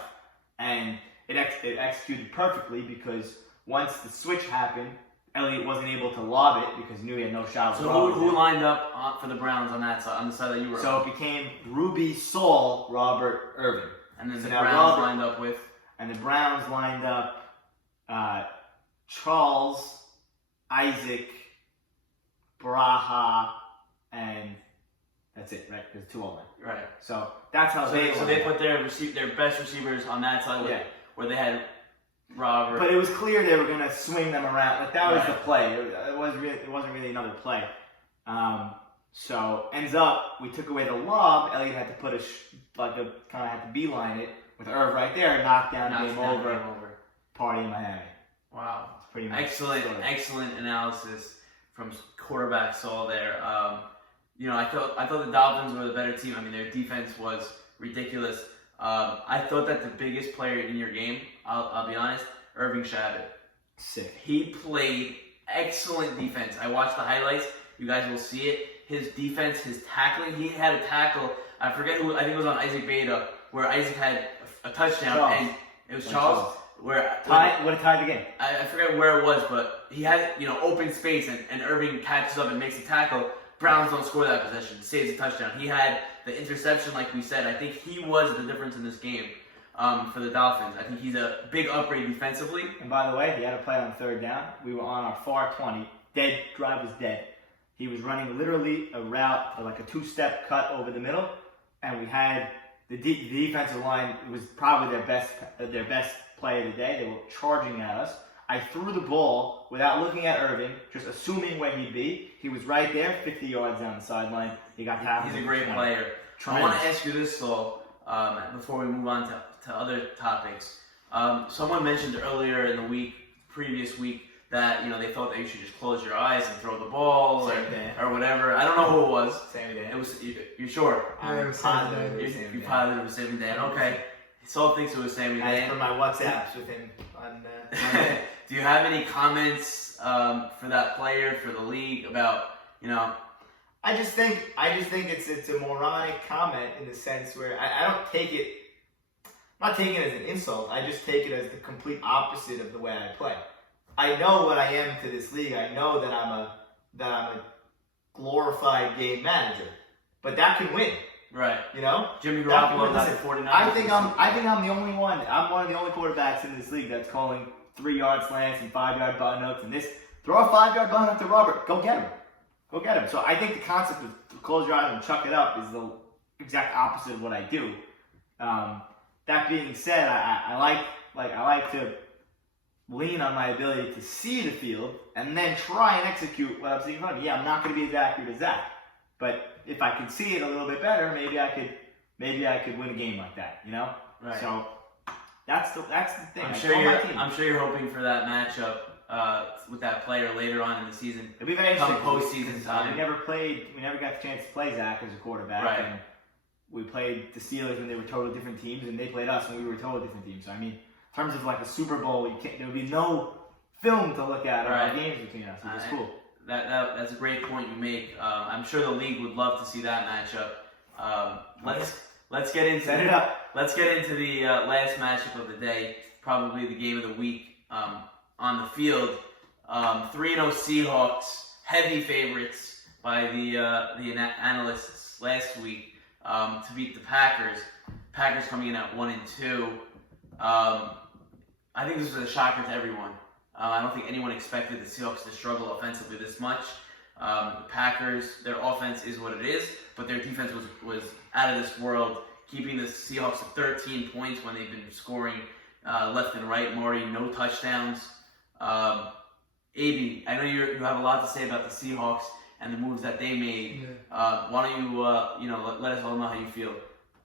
And it executed perfectly because once the switch happened, Elliott wasn't able to lob it because he knew he had no shot. So who lined up for the Browns on that side, on the side that you were So on? it became Ruby, Saul, Robert, Irvin. And then So the now Browns Robert- lined up with? And the Browns lined up Charles, Isaac, Braha, and that's it, right? There's 2 all in. Right. So that's how they put their best receivers on that side where they had Robert. But it was clear they were going to swing them around. Like that was Right. the play. It wasn't really another play. So ends up we took away the lob. Elliott had to put kind of had to beeline it with Irv right there. Knocked down, game over. Party in Miami. Wow. It's pretty much Excellent analysis from quarterback Saul there. I thought the Dolphins were the better team. I mean, their defense was ridiculous. I thought that the biggest player in your game, I'll be honest, Irving Shabbat. Sick. He played excellent defense. I watched the highlights. You guys will see it. His defense, his tackling. He had a tackle. I forget who. I think it was on Isaac Beta, where Isaac had a touchdown, Charles. and it was Charles. Where Would have tied the game. I forget where it was, but he had open space, and Irving catches up and makes a tackle. Browns don't score that possession. Saves a touchdown. He had the interception, like we said. I think he was the difference in this game for the Dolphins. I think he's a big upgrade defensively. And by the way, he had a play on 3rd down. We were on our far 20. Dead. Drive was dead. He was running literally a route, like a 2-step cut over the middle, and we had the defensive line. It was probably their best play of the day. They were charging at us. I threw the ball without looking at Irving, just assuming where he'd be. He was right there, 50 yards down the sideline. He got tackled. He's a great player. I want to ask you this, Saul, before we move on to other topics. Someone mentioned earlier in the previous week, that they thought that you should just close your eyes and throw the ball or whatever. I don't know who it was. Same day. It was you sure? I'm positive. You're positive it was Sammy Dan. Okay. Saul thinks it was Sammy Dan. As per my WhatsApps with him on. Do you have any comments for that player, for the league about I just think it's a moronic comment in the sense where I don't take it. I'm not taking it as an insult. I just take it as the complete opposite of the way I play. I know what I am to this league. I know that I'm a glorified game manager, but that can win. Right. Jimmy That can Garoppolo win. got Listen, the 49ers. I think I'm the only one. I'm one of the only quarterbacks in this league that's calling 3-yard slants and 5-yard button ups and this. Throw a 5-yard button up to Robert. Go get him. So I think the concept of close your eyes and chuck it up is the exact opposite of what I do. That being said, I like to lean on my ability to see the field and then try and execute what I'm seeing in front of me. Yeah, I'm not going to be as accurate as that, but if I could see it a little bit better, maybe I could win a game like that. Right. So that's the thing. I'm sure you're hoping for that matchup with that player later on in the season. It'll be very Come interesting. postseason time. We never got the chance to play Zach as a quarterback. Right. And we played the Steelers when they were total different teams, and they played us when we were total different teams. So I mean, in terms of like a Super Bowl, there would be no film to look at Right. or games between us, which is cool. That's a great point you make. I'm sure the league would love to see that matchup. Let's get into Set it up. Let's get into the last matchup of the day, probably the game of the week on the field. 3-0 Seahawks, heavy favorites by the analysts last week to beat the Packers. Packers coming in at 1-2. I think this was a shocker to everyone. I don't think anyone expected the Seahawks to struggle offensively this much. Packers, their offense is what it is, but their defense was out of this world, keeping the Seahawks to 13 points when they've been scoring left and right. Marty, no touchdowns. A.B., I know you have a lot to say about the Seahawks and the moves that they made. Yeah. Why don't you, let us all know how you feel.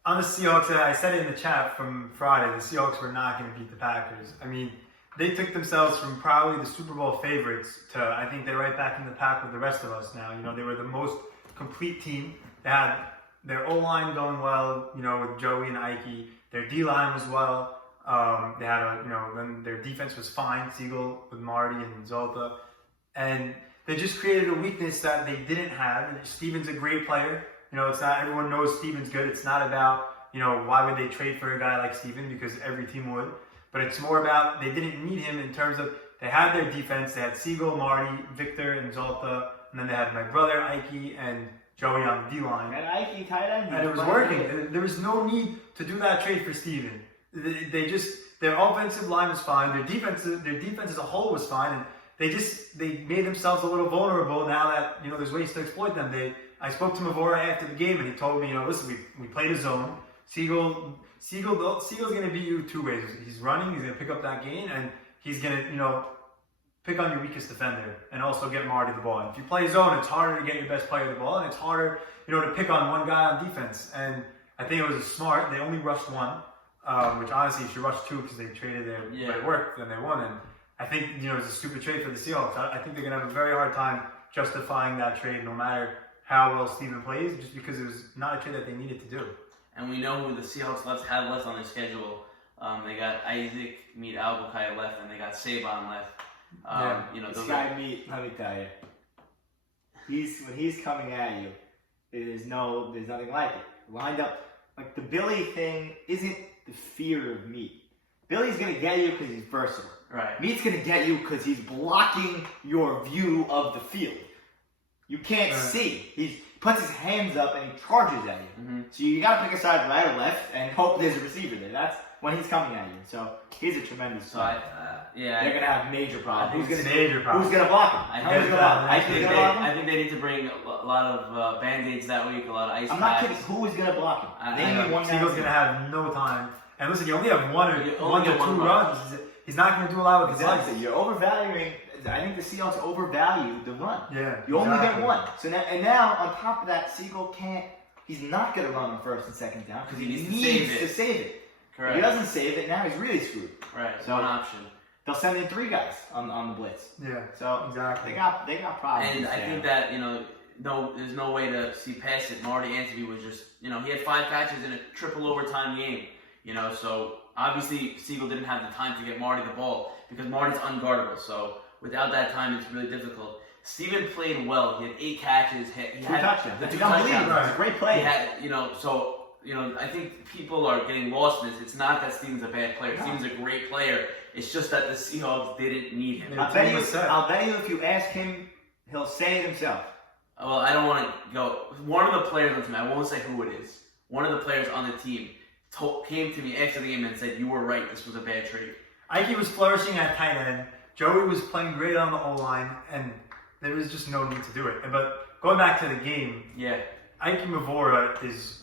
On the Seahawks, I said it in the chat from Friday, the Seahawks were not going to beat the Packers. I mean, they took themselves from probably the Super Bowl favorites to, I think they're right back in the pack with the rest of us now. They were the most complete team. They had their O-line going well, with Joey and Ike. Their D-line was well. They had then their defense was fine, Siegel with Marty and Zolta. And they just created a weakness that they didn't have. And Steven's a great player. it's not, everyone knows Steven's good. It's not about, why would they trade for a guy like Steven, because every team would. But it's more about they didn't need him in terms of they had their defense. They had Siegel, Marty, Victor, and Zolta. And then they had my brother, Ike, and Joey on the D-line. And Ike, tight end. And it was working. There was no need to do that trade for Steven. Their offensive line was fine. Their defense as a whole was fine. And they made themselves a little vulnerable now that, there's ways to exploit them. I spoke to Mavora after the game, and he told me, listen, we played a zone. Siegel's going to beat you two ways. He's running, he's going to pick up that gain, and he's going to, pick on your weakest defender and also get Marty the ball. And if you play zone, it's harder to get your best player the ball, and it's harder, to pick on one guy on defense. And I think it was smart. They only rushed one, which honestly, you should rush two because they traded their work, then they won. And I think, it was a stupid trade for the Seahawks. I think they're going to have a very hard time justifying that trade no matter how well Steven plays, just because it was not a trade that they needed to do. And we know who the Seahawks have left on their schedule. They got Isaac, Meet Albuquerque left, and they got Saban left. This guy Meet, let me tell you, when he's coming at you, there's nothing like it. Lined up, like the Billy thing isn't the fear of Meet. Billy's gonna get you because he's versatile. Right. Meet's gonna get you because he's blocking your view of the field. You can't see. He puts his hands up and he charges at you. Mm-hmm. So you gotta pick a side, right or left, and hope there's a receiver there. That's when he's coming at you. So he's a tremendous player. They're gonna have major problems. Who's gonna block him? I think they need to bring a lot of Band-Aids that week, a lot of ice packs. I'm not kidding. Who is gonna block him? Name me one guy. Siegel's gonna have no time. And listen, you only have one to two runs. He's not gonna do a lot with his legs. You're overvaluing. I think the Seahawks overvalue the run. Yeah. You only get one. So now on top of that, Siegel can't. He's not gonna run on first and second down because he needs to save it. Correct. If he doesn't save it, now he's really screwed. Right. So one option. They'll send in three guys on the blitz. Yeah. So exactly. They got problems. And I think that there's no way to see past it. Marty Antony was just he had 5 catches in a triple overtime game. So obviously Siegel didn't have the time to get Marty the ball because Marty's unguardable. So without that time, it's really difficult. Steven played well. He had 8 catches. He had touchdowns. The 2 touchdowns. touchdowns. It's a great play. He had, I think people are getting lost in this. It's not that Steven's a bad player. No. Steven's a great player. It's just that the Seahawks didn't need him. I'll bet you if you ask him, he'll say it himself. Well, I don't want to go. One of the players on the team, I won't say who it is. One of the players on the team came to me after the game and said, "You were right. This was a bad trade." Ike was flourishing at tight end. Joey was playing great on the O-line, and there was just no need to do it. But going back to the game, Ike Mavora is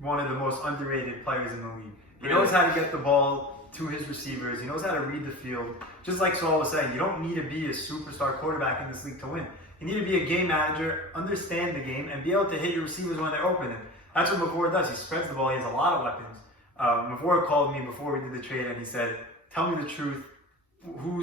one of the most underrated players in the league. He knows how to get the ball to his receivers. He knows how to read the field. Just like Saul was saying, you don't need to be a superstar quarterback in this league to win. You need to be a game manager, understand the game, and be able to hit your receivers when they're open. And that's what Mavora does. He spreads the ball. He has a lot of weapons. Mavora called me before we did the trade, and he said, "Tell me the truth. Who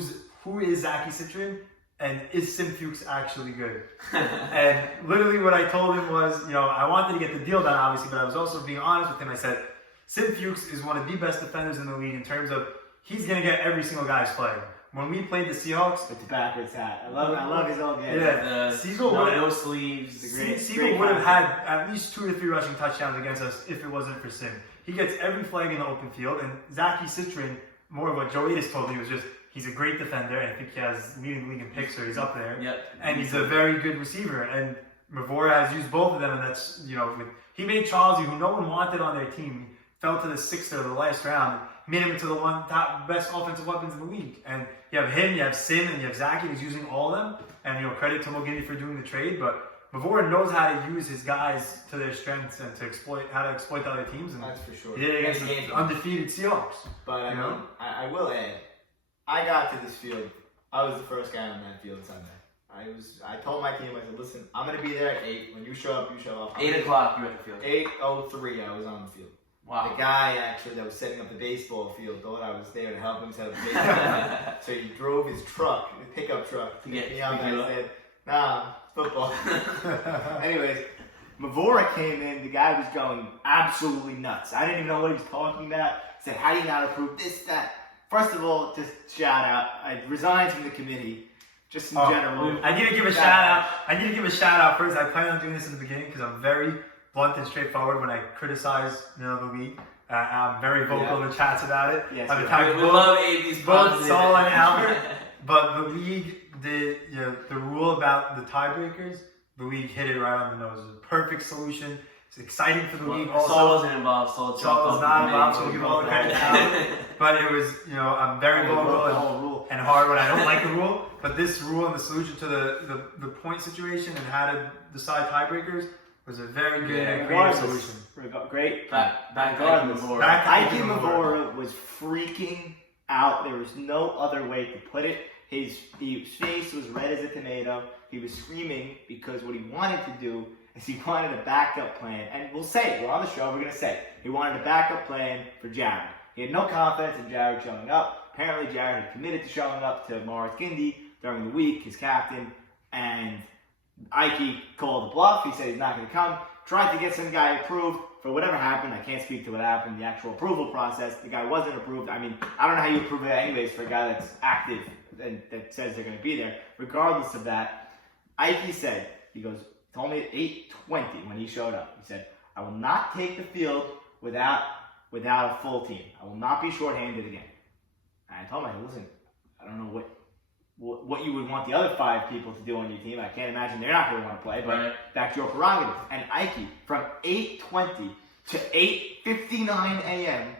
is Zachy Citrin? And is Sim Fuchs actually good?" And literally what I told him was, I wanted to get the deal done, obviously, but I was also being honest with him. I said, Sim Fuchs is one of the best defenders in the league in terms of he's going to get every single guy's play. When we played the Seahawks... With the backwards hat. I love his old game. Yeah, Siegel no sleeves. Siegel would have had at least 2 to 3 rushing touchdowns against us if it wasn't for Sim. He gets every flag in the open field, and Zachy Citrin, more of what Joey just told me, was just he's a great defender. I think he has leading the league in picks, so he's up there. Yep. And he's a very good receiver. And Mavora has used both of them, and that's, he made Charlesy, who no one wanted on their team, fell to the 6th or the last round, made him into the top best offensive weapons in the league. And you have him, you have Sim, and you have Zachy, who's using all of them. And, credit to Mulgini for doing the trade, but Mavora knows how to use his guys to their strengths and to exploit the other teams. And that's for sure. He did it against the undefeated Seahawks. But I will add, I got to this field. I was the first guy on that field Sunday. I told my team, I said, listen, I'm going to be there at 8. When you show up, you show up. 8 o'clock, you're at the field. 8:03, I was on the field. Wow. The guy actually that was setting up the baseball field thought I was there to help him set up the baseball field. So he drove his truck, his pickup truck, to get me out there and said, nah, football. Anyways, Mavora came in. The guy was going absolutely nuts. I didn't even know what he was talking about. He said, how do you not approve this, that? First of all, just shout out. I resigned from the committee. Just in general. I need to give a shout out. I need to give a shout out first. I plan on doing this in the beginning because I'm very, blunt and straightforward when I criticize, the league. I'm very vocal in the chats about it. Yes, I've attacked we love AB's both Saul and Albert. positive. But the league did, the rule about the tiebreakers, the league hit it right on the nose. It was a perfect solution. It's exciting for the league also. Saul wasn't involved. Saul was not involved, so we'll give all the credit to Albert. But it was, I'm very vocal and hard when I don't like the rule. But this rule and the solution to the point situation and how to decide tiebreakers was a very good and creative solution. Great. Back Regardless, Ike Ike Mavora was freaking out. There was no other way to put it. His face was red as a tomato. He was screaming because what he wanted to do is he wanted a backup plan. And we'll say it. We're on the show. We're going to say it. He wanted a backup plan for Jared. He had no confidence in Jared showing up. Apparently, Jared had committed to showing up to Morris Gindi during the week, his captain, and Ike called the bluff. He said he's not going to come. Tried to get some guy approved. For whatever happened, I can't speak to what happened, the actual approval process. The guy wasn't approved. I mean, I don't know how you approve it anyways for a guy that's active and that says they're going to be there. Regardless of that, Ike said, he told me at 8:20 when he showed up. He said, I will not take the field without a full team. I will not be shorthanded again. And I told him, listen, I don't know what you would want the other 5 people to do on your team. I can't imagine they're not going to want to play, but that's your prerogative. And Ike, from 8:20 to 8:59 a.m.,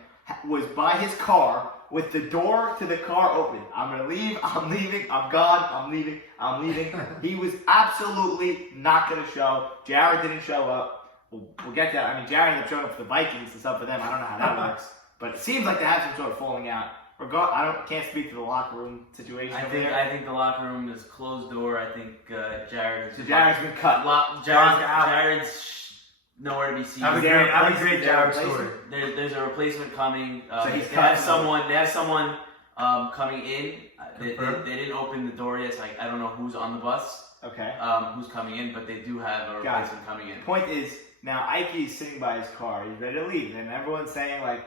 was by his car with the door to the car open. I'm going to leave, I'm leaving, I'm gone, I'm leaving, I'm leaving. He was absolutely not going to show. Jared didn't show up. We'll get that. I mean, Jared ended up showing up for the Vikings and stuff for them. I don't know how that works. But it seems like they have some sort of falling out. Can't speak to the locker room situation. I think the locker room is closed door. I think Jared. So Jared's been cut. Jared's nowhere to be seen. Have a great Jared story. There's a replacement coming. So he's they have someone coming in. They didn't open the door yet. So I don't know who's on the bus. Okay. Who's coming in? But they do have a replacement coming in. Point is, now Ike is sitting by his car. He's ready to leave, and everyone's saying like,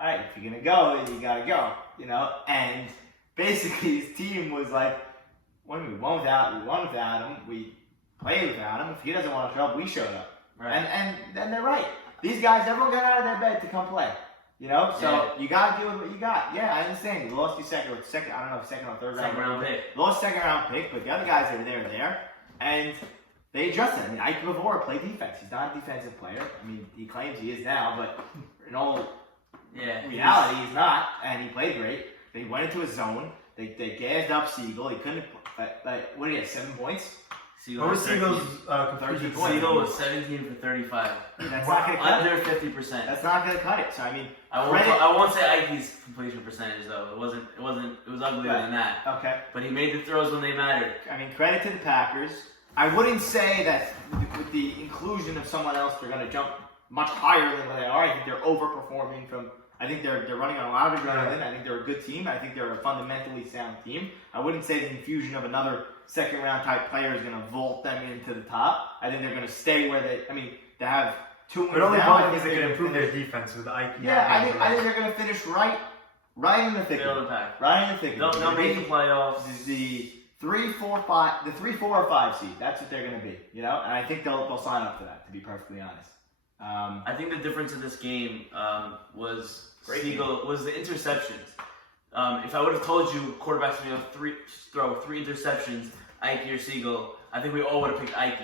all right, if you're going to go, then you got to go, And basically his team was like, when we won without him, we played without him. If he doesn't want to show up, we showed up. Right. And then they're right. These guys, everyone got out of their bed to come play. So you got to deal with what you got. Yeah, I understand. You lost your second, I don't know, second or third round pick. Lost second round pick, but the other guys that were there. And they adjusted. I mean, Ike Mavora played defense. He's not a defensive player. I mean, he claims he is now, but in all reality, he's not, and he played great. They went into a zone. They gassed up Siegel. He couldn't. What did he have? 7 points. What was Siegel's 30 points. Siegel was 17 for 35. That's not going to cut under it. 50%. That's not going to cut it. So I mean, I won't say Ike's completion percentage though. It was uglier than that. Okay. But he made the throws when they mattered. I mean, credit to the Packers. I wouldn't say that with the inclusion of someone else, they're going to jump much higher than they are. I think they're overperforming from. I think they're running on a lot of adrenaline. I think they're a good team. I think they're a fundamentally sound team. I wouldn't say the infusion of another second round type player is going to vault them into the top. I think they're going to stay where they have 2 wins. But only now. because they can improve their defense with Ike. Yeah, I think they're going to finish right in the thick of it. Right in the thick of it. They'll make the playoffs. The 3, 4, 5, the 3, 4, or 5 seed. That's what they're going to be. And I think they'll sign up for that. To be perfectly honest. I think the difference in this game was the interceptions. If I would have told you quarterbacks would throw 3 interceptions, Ike or Siegel, I think we all would have picked Ike.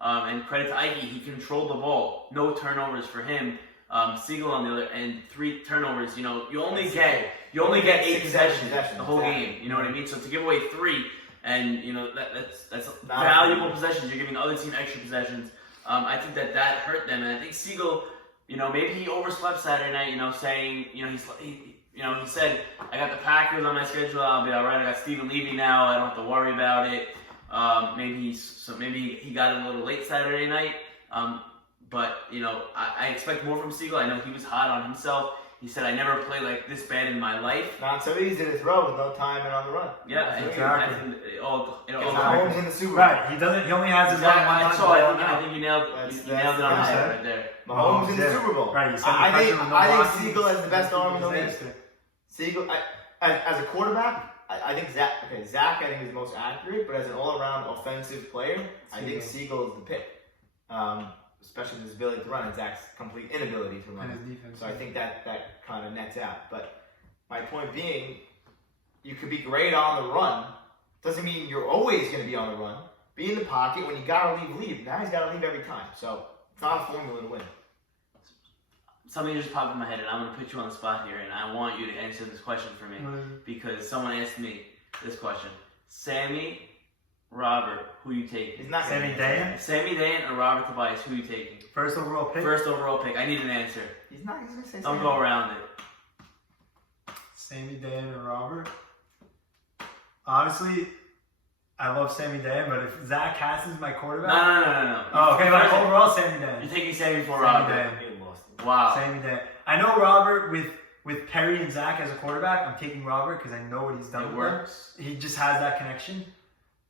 And credit to Ike, he controlled the ball. No turnovers for him. Siegel on the other end, 3 turnovers. You only get 8 possessions the whole game. You know what I mean? So to give away 3, and that's valuable possessions. You're giving the other team extra possessions. I think that hurt them, and I think Siegel, maybe he overslept Saturday night. Saying, he said, I got the Packers on my schedule. I'll be all right. I got Steven Levy now. I don't have to worry about it. Maybe he got it a little late Saturday night. But I expect more from Siegel. I know he was hot on himself. He said, I never played like this bad in my life. Not so easy to throw with no time and on the run. Yeah, exactly. It all Mahomes in the Super Bowl. Right, he only has his one. I think you nailed it on the head right there. Mahomes in the Super Bowl. Right, I think Siegel has the best arm in the league. Siegel, as a quarterback, I think Zach I think is the most accurate, but as an all-around offensive player, I think Siegel is the pick. especially his ability to run and Zach's complete inability to run. And his defense. So I think that kind of nets out. But my point being, you could be great on the run. Doesn't mean you're always going to be on the run. Be in the pocket. When you got to leave. Now he's got to leave every time. So it's not a formula to win. Something just popped in my head, and I'm going to put you on the spot here, and I want you to answer this question for me because someone asked me this question. Sammy, Robert, who you taking? He's not Sammy Dayan? Sammy Dayan or Robert Tobias, who you taking? First overall pick? First overall pick. I need an answer. He's not. He's going to say Don't Sammy. go around it. Sammy Dayan and Robert. Honestly, I love Sammy Dayan, but if Zach Caston's my quarterback... No. Oh, okay, but overall, Sammy Dayan. You're taking Sammy before Sammy Robert. Dayan. Wow. Sammy Dayan. I know Robert with Perry and Zach as a quarterback. I'm taking Robert because I know what he's done. It with works. them. He just has that connection.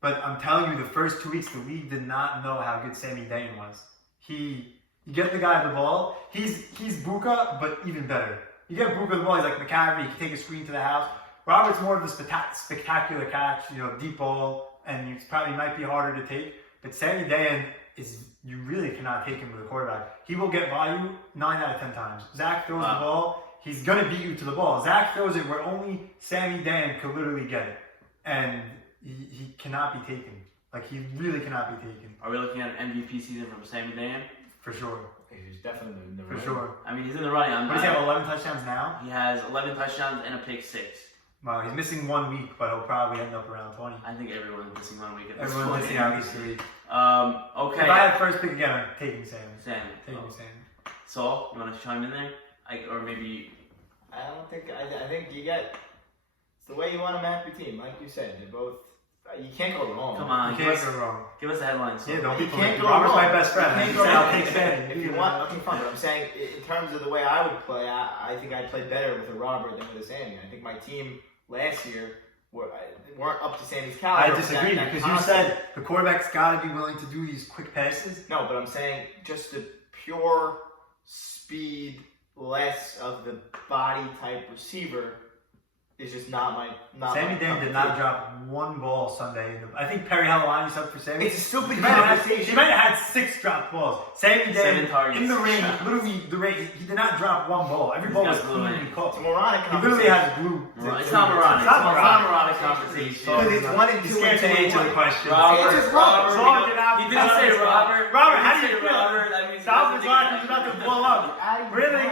But I'm telling you, the first 2 weeks, the league did not know how good Sammy Dayan was. You get the guy the ball. He's Buka, but even better. You get Buka the ball. He's like McCaffrey. He can take a screen to the house. Robert's more of the spectacular catch, deep ball, and it probably might be harder to take. But Sammy Dayan you really cannot take him with a quarterback. He will get by you 9 out of 10 times. Zach throws the ball, he's gonna beat you to the ball. Zach throws it where only Sammy Dayan could literally get it, and he cannot be taken. Like he really cannot be taken. Are we looking at an MVP season from Sammy Dayan? For sure. He's definitely in the For running. sure. I mean, he's in the running. What does he have? 11 touchdowns now. He has 11 touchdowns and a pick 6. Well, he's missing 1 week, but he'll probably end up around 20. I think everyone's missing 1 week at this Everyone's point. missing at least 3. Okay. If I had first pick again, I'm taking Sam. Sammy. Taking Sam. Saul, you want to chime in there? Or maybe... I don't think. I think you get. It's the way you want to map your team. Like you said, they're both. You can't go wrong. Come on, You give can't us, go wrong. give us the headlines. Yeah, don't be You can't polite. go Robert's wrong. my best friend. You He can't said go I'll wrong. take Sam. If you want, okay, fine. But I'm saying, in terms of the way I would play, I think I'd play better with a Robert than with a Sammy. I think my team last year weren't up to Sammy's caliber. I disagree because you said the quarterback's got to be willing to do these quick passes. No, but I'm saying just the pure speed, less of the body type receiver is just not my. Sammy Dayan did not drop 1 ball Sunday. I think Perry had a line up for Sammy. It's a stupid He might conversation. have had 6 dropped balls. Sammy Dayan 7 targets. in the range, literally the range. He did not drop 1 ball. Every ball was got blue cleanly caught. It's a moronic He literally has blue. It's not moronic. It's not moronic. moronic conversation. Because it's 1 and 2 He's scared to answer the question. Robert, It's Robert, Robert, he didn't say Robert. Robert, He how do didn't you say feel? Robert. That means Stop he the doesn't clock. think He's about to blow up. Really?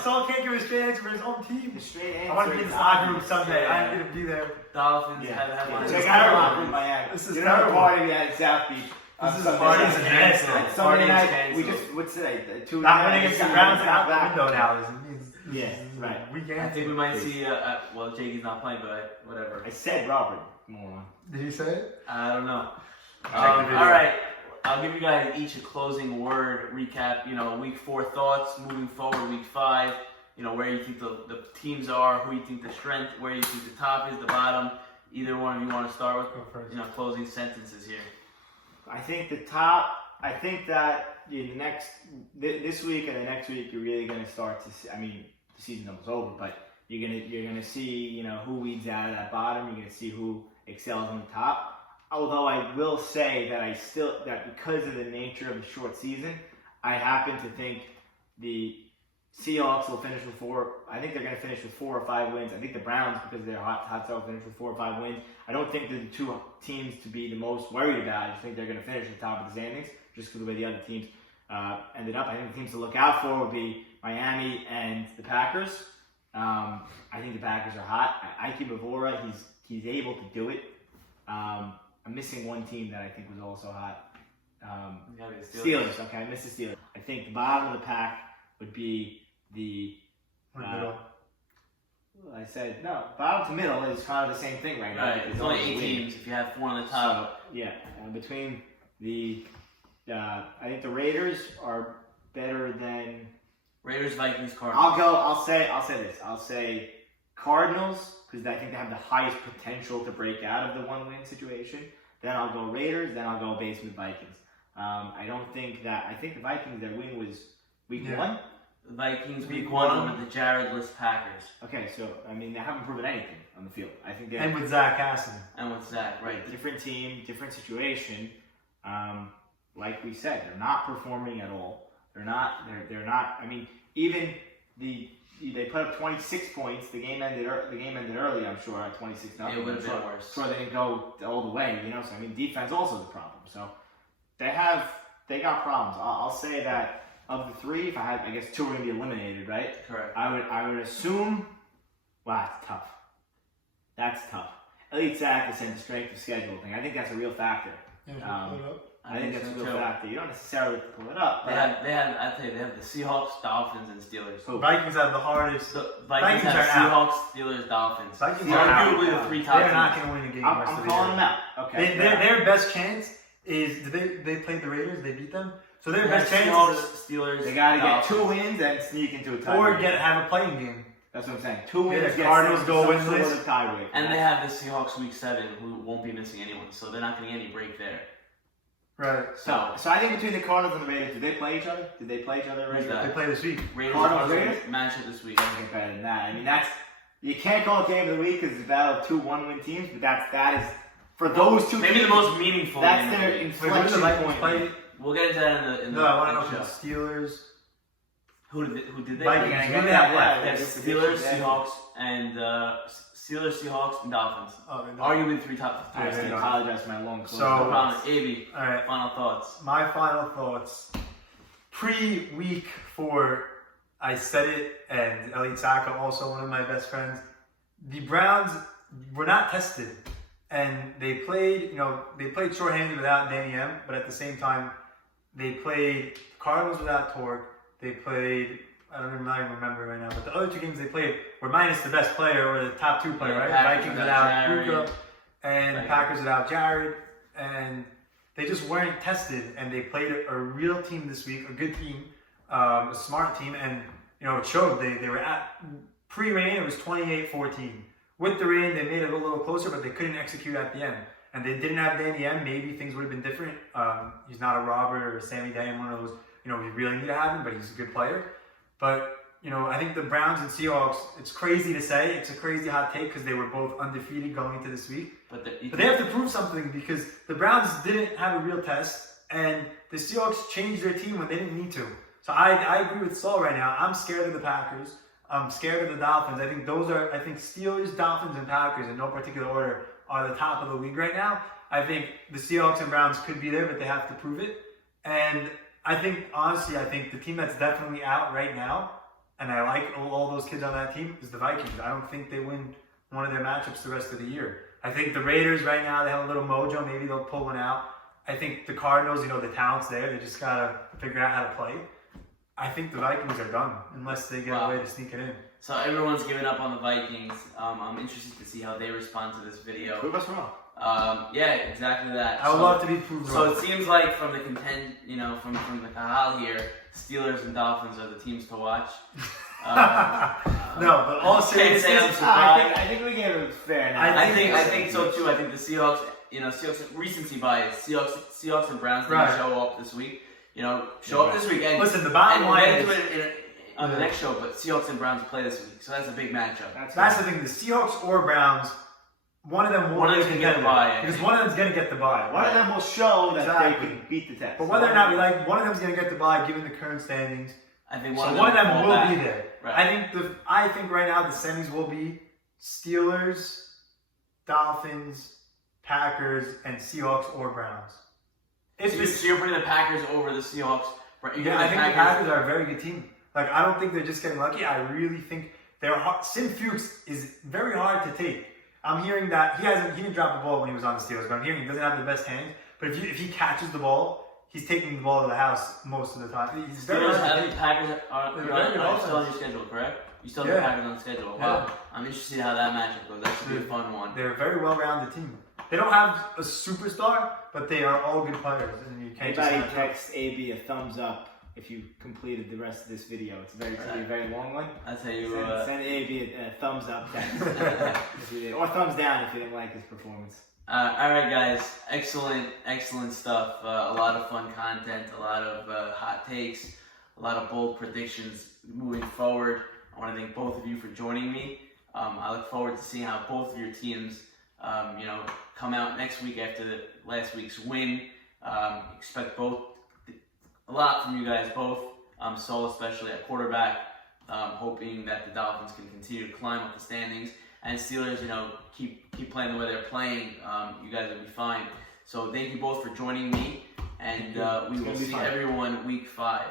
Saul can't give a straight answer for his own team. The straight answer. I want to be in this locker room someday. I ain't gonna be there. Dolphins have headlines. This is Check out terrible. in Miami. This is You know the terrible. party we had at South Beach. This is Sunday party night. is nasty. Sunday Party is night, we canceled. just, what's today? Tuesday Not night, winning against the we Browns got out the back. window now. This Yeah, is right. Weekend. I think we might see, well, Jakey's not playing, but whatever. I said Robert, moron. Did you say it? I don't know. Check the video. All right. I'll give you guys each a closing word recap. Week 4 thoughts, moving forward, week 5. Where you think the teams are, who you think the strength, where you think the top is, the bottom. Either one of you want to start with? Go first. Closing sentences here. I think that in this week and the next week, you're really going to start to see, the season's almost over, but you're going to see, who weeds out of that bottom. You're going to see who excels on the top. Although I will say that because of the nature of the short season, I happen to think the Seahawks will finish with 4. I think they're going to finish with 4 or 5 wins. I think the Browns, because they're hot start, will finish with 4 or 5 wins. I don't think they're the 2 teams to be the most worried about. I just think they're going to finish at the top of the standings, just because of the way the other teams ended up. I think the teams to look out for would be Miami and the Packers. I think the Packers are hot. Ike Bavora, he's able to do it. I'm missing one team that I think was also hot. Steelers. Okay, I missed the Steelers. I think the bottom of the pack would be the. I said no. Bottom to middle is kind of the same thing right now. Right. It's only 8 teams if you have 4 on the top. So, yeah, between the, I think the Raiders are better than. Raiders, Vikings, Cardinals. I'll say this. I'll say Cardinals because I think they have the highest potential to break out of the 1-win situation. Then I'll go Raiders. Then I'll go basement Vikings. I think the Vikings, their win was week 1. The Vikings week 1 with the Jared-less Packers. Okay, so they haven't proven anything on the field. I think they're And with Zach Caston. And with Zach, right. different team, different situation. like we said, they're not performing at all. They're not. I mean, even they put up 26 points. The game ended early. I'm sure at 26. It would have been worse. So they didn't go all the way. So I mean, defense also the problem. So they got problems. I'll say that of the three, if I had, I guess two are going to be eliminated, right? Correct. I would assume. Wow, that's tough. That's tough. Elite Zach is saying the strength of schedule thing. I think that's a real factor. I think that's a real factor. You don't necessarily have to pull it up. They have the Seahawks, Dolphins, and Steelers. The Vikings have the hardest. The Vikings have are Seahawks, Steelers, Dolphins. Vikings are arguably out. the three top They're teams. not going to win the game. I'm calling them out. Okay. Their best chance is they played the Raiders. They beat them. So their best chance Seahawks, Steelers. They got to get Dolphins. 2 wins and sneak into a tie. or have a playing game. That's what I'm saying. 2 wins. The Cardinals go winless. And they have the Seahawks week 7, who won't be missing anyone, so they're not getting any break there. Right. So I think between the Cardinals and the Raiders, did they play each other? Did they play each other? Who's that? They play this week. Raiders Cardinals, are Raiders? matchup this week. Doesn't get better than that. I mean, you can't call it game of the week because it's a battle of 2 1-win teams, but that is for those two. Maybe teams, the most meaningful. That's game their of the week. Wait, inflection Vikings point. play? We'll get into that in the No, I want to know next the show. Steelers. Who did they? Vikings. play? Who do they have left? They have Steelers, Seahawks, and Seahawks, and Dolphins. Oh, no. Arguably the three top I teams. apologize for my long close. So- No problem. AB, All right. final thoughts. My final thoughts. Pre-week 4, I said it, and Elite Saka, also one of my best friends. The Browns were not tested, and they played shorthanded without Danny M, but at the same time, they played Cardinals without Torque. They played, I'm not even remembering right now, but the other 2 games they played were minus the best player or the top 2 player, right? Packers Vikings without without Jared. Puka and Packers without Jared, and they just weren't tested, and they played a real team this week, a good team, a smart team, and it showed. They were at pre-rain. It was 28-14. With the rain, they made it a little closer, but they couldn't execute at the end. And they didn't have Danny M. Maybe things would have been different. He's not a Robert or a Sammy Day, one of those. We really need to have him, but he's a good player. But I think the Browns and Seahawks. It's crazy to say. It's a crazy hot take because they were both undefeated going into this week. But they have to prove something because the Browns didn't have a real test, and the Seahawks changed their team when they didn't need to. So I agree with Saul right now. I'm scared of the Packers. I'm scared of the Dolphins. I think Steelers, Dolphins, and Packers in no particular order are the top of the league right now. I think the Seahawks and Browns could be there, but they have to prove it. And I think the team that's definitely out right now, and I like all those kids on that team, is the Vikings. I don't think they win one of their matchups the rest of the year. I think the Raiders right now, they have a little mojo. Maybe they'll pull one out. I think the Cardinals, the talent's there. They just got to figure out how to play. I think the Vikings are done unless they get a way to sneak it in. So everyone's giving up on the Vikings. I'm interested to see how they respond to this video. Prove us wrong. Yeah, exactly that. I would love to be proved wrong. So it seems like from the from the Kahal here, Steelers and Dolphins are the teams to watch. No, but all seriousness, I think we gave it fair. I think so too. I think the Seahawks, Seahawks recency bias. Seahawks and Browns need to show up this week. Show up this week. And, listen, the bottom line we'll get is into it on the next show. But Seahawks and Browns play this week, so that's a big matchup. That's the thing. The Seahawks or Browns, one of them will get the bye because one of them's going to get the bye. One of them will show that they can beat the test. But whether or not we like, one of them's going to get the bye given the current standings. I think one of them will be there. Right. I think right now the semis will be Steelers, Dolphins, Packers, and Seahawks or Browns. So you're putting the Packers over the Seahawks. Yeah, I think the Packers are a very good team. Like, I don't think they're just getting lucky. I really think they're hard. Sim Fuchs is very hard to take. I'm hearing that he didn't drop the ball when he was on the Steelers, but I'm hearing he doesn't have the best hands. But if he catches the ball, he's taking the ball to the house most of the time. He's very hard to take. Packers are still on your schedule, correct? You still have the Packers on the schedule. Wow. I'm interested in how that matchup goes. That should be a fun one. They're a very well-rounded team. They don't have a superstar, but they are all good players. And you can't Anybody text AB a thumbs up if you completed the rest of this video. It's a very long one. I'll tell you. Send AB a thumbs up text. Or thumbs down if you didn't like his performance. All right, guys. Excellent stuff. A lot of fun content, a lot of hot takes, a lot of bold predictions moving forward. I want to thank both of you for joining me. I look forward to seeing how both of your teams, come out next week after last week's win. Expect a lot from you guys both. Saul especially at quarterback, hoping that the Dolphins can continue to climb up the standings, and Steelers, keep playing the way they're playing. You guys will be fine. So thank you both for joining me, and we will see everyone week 5.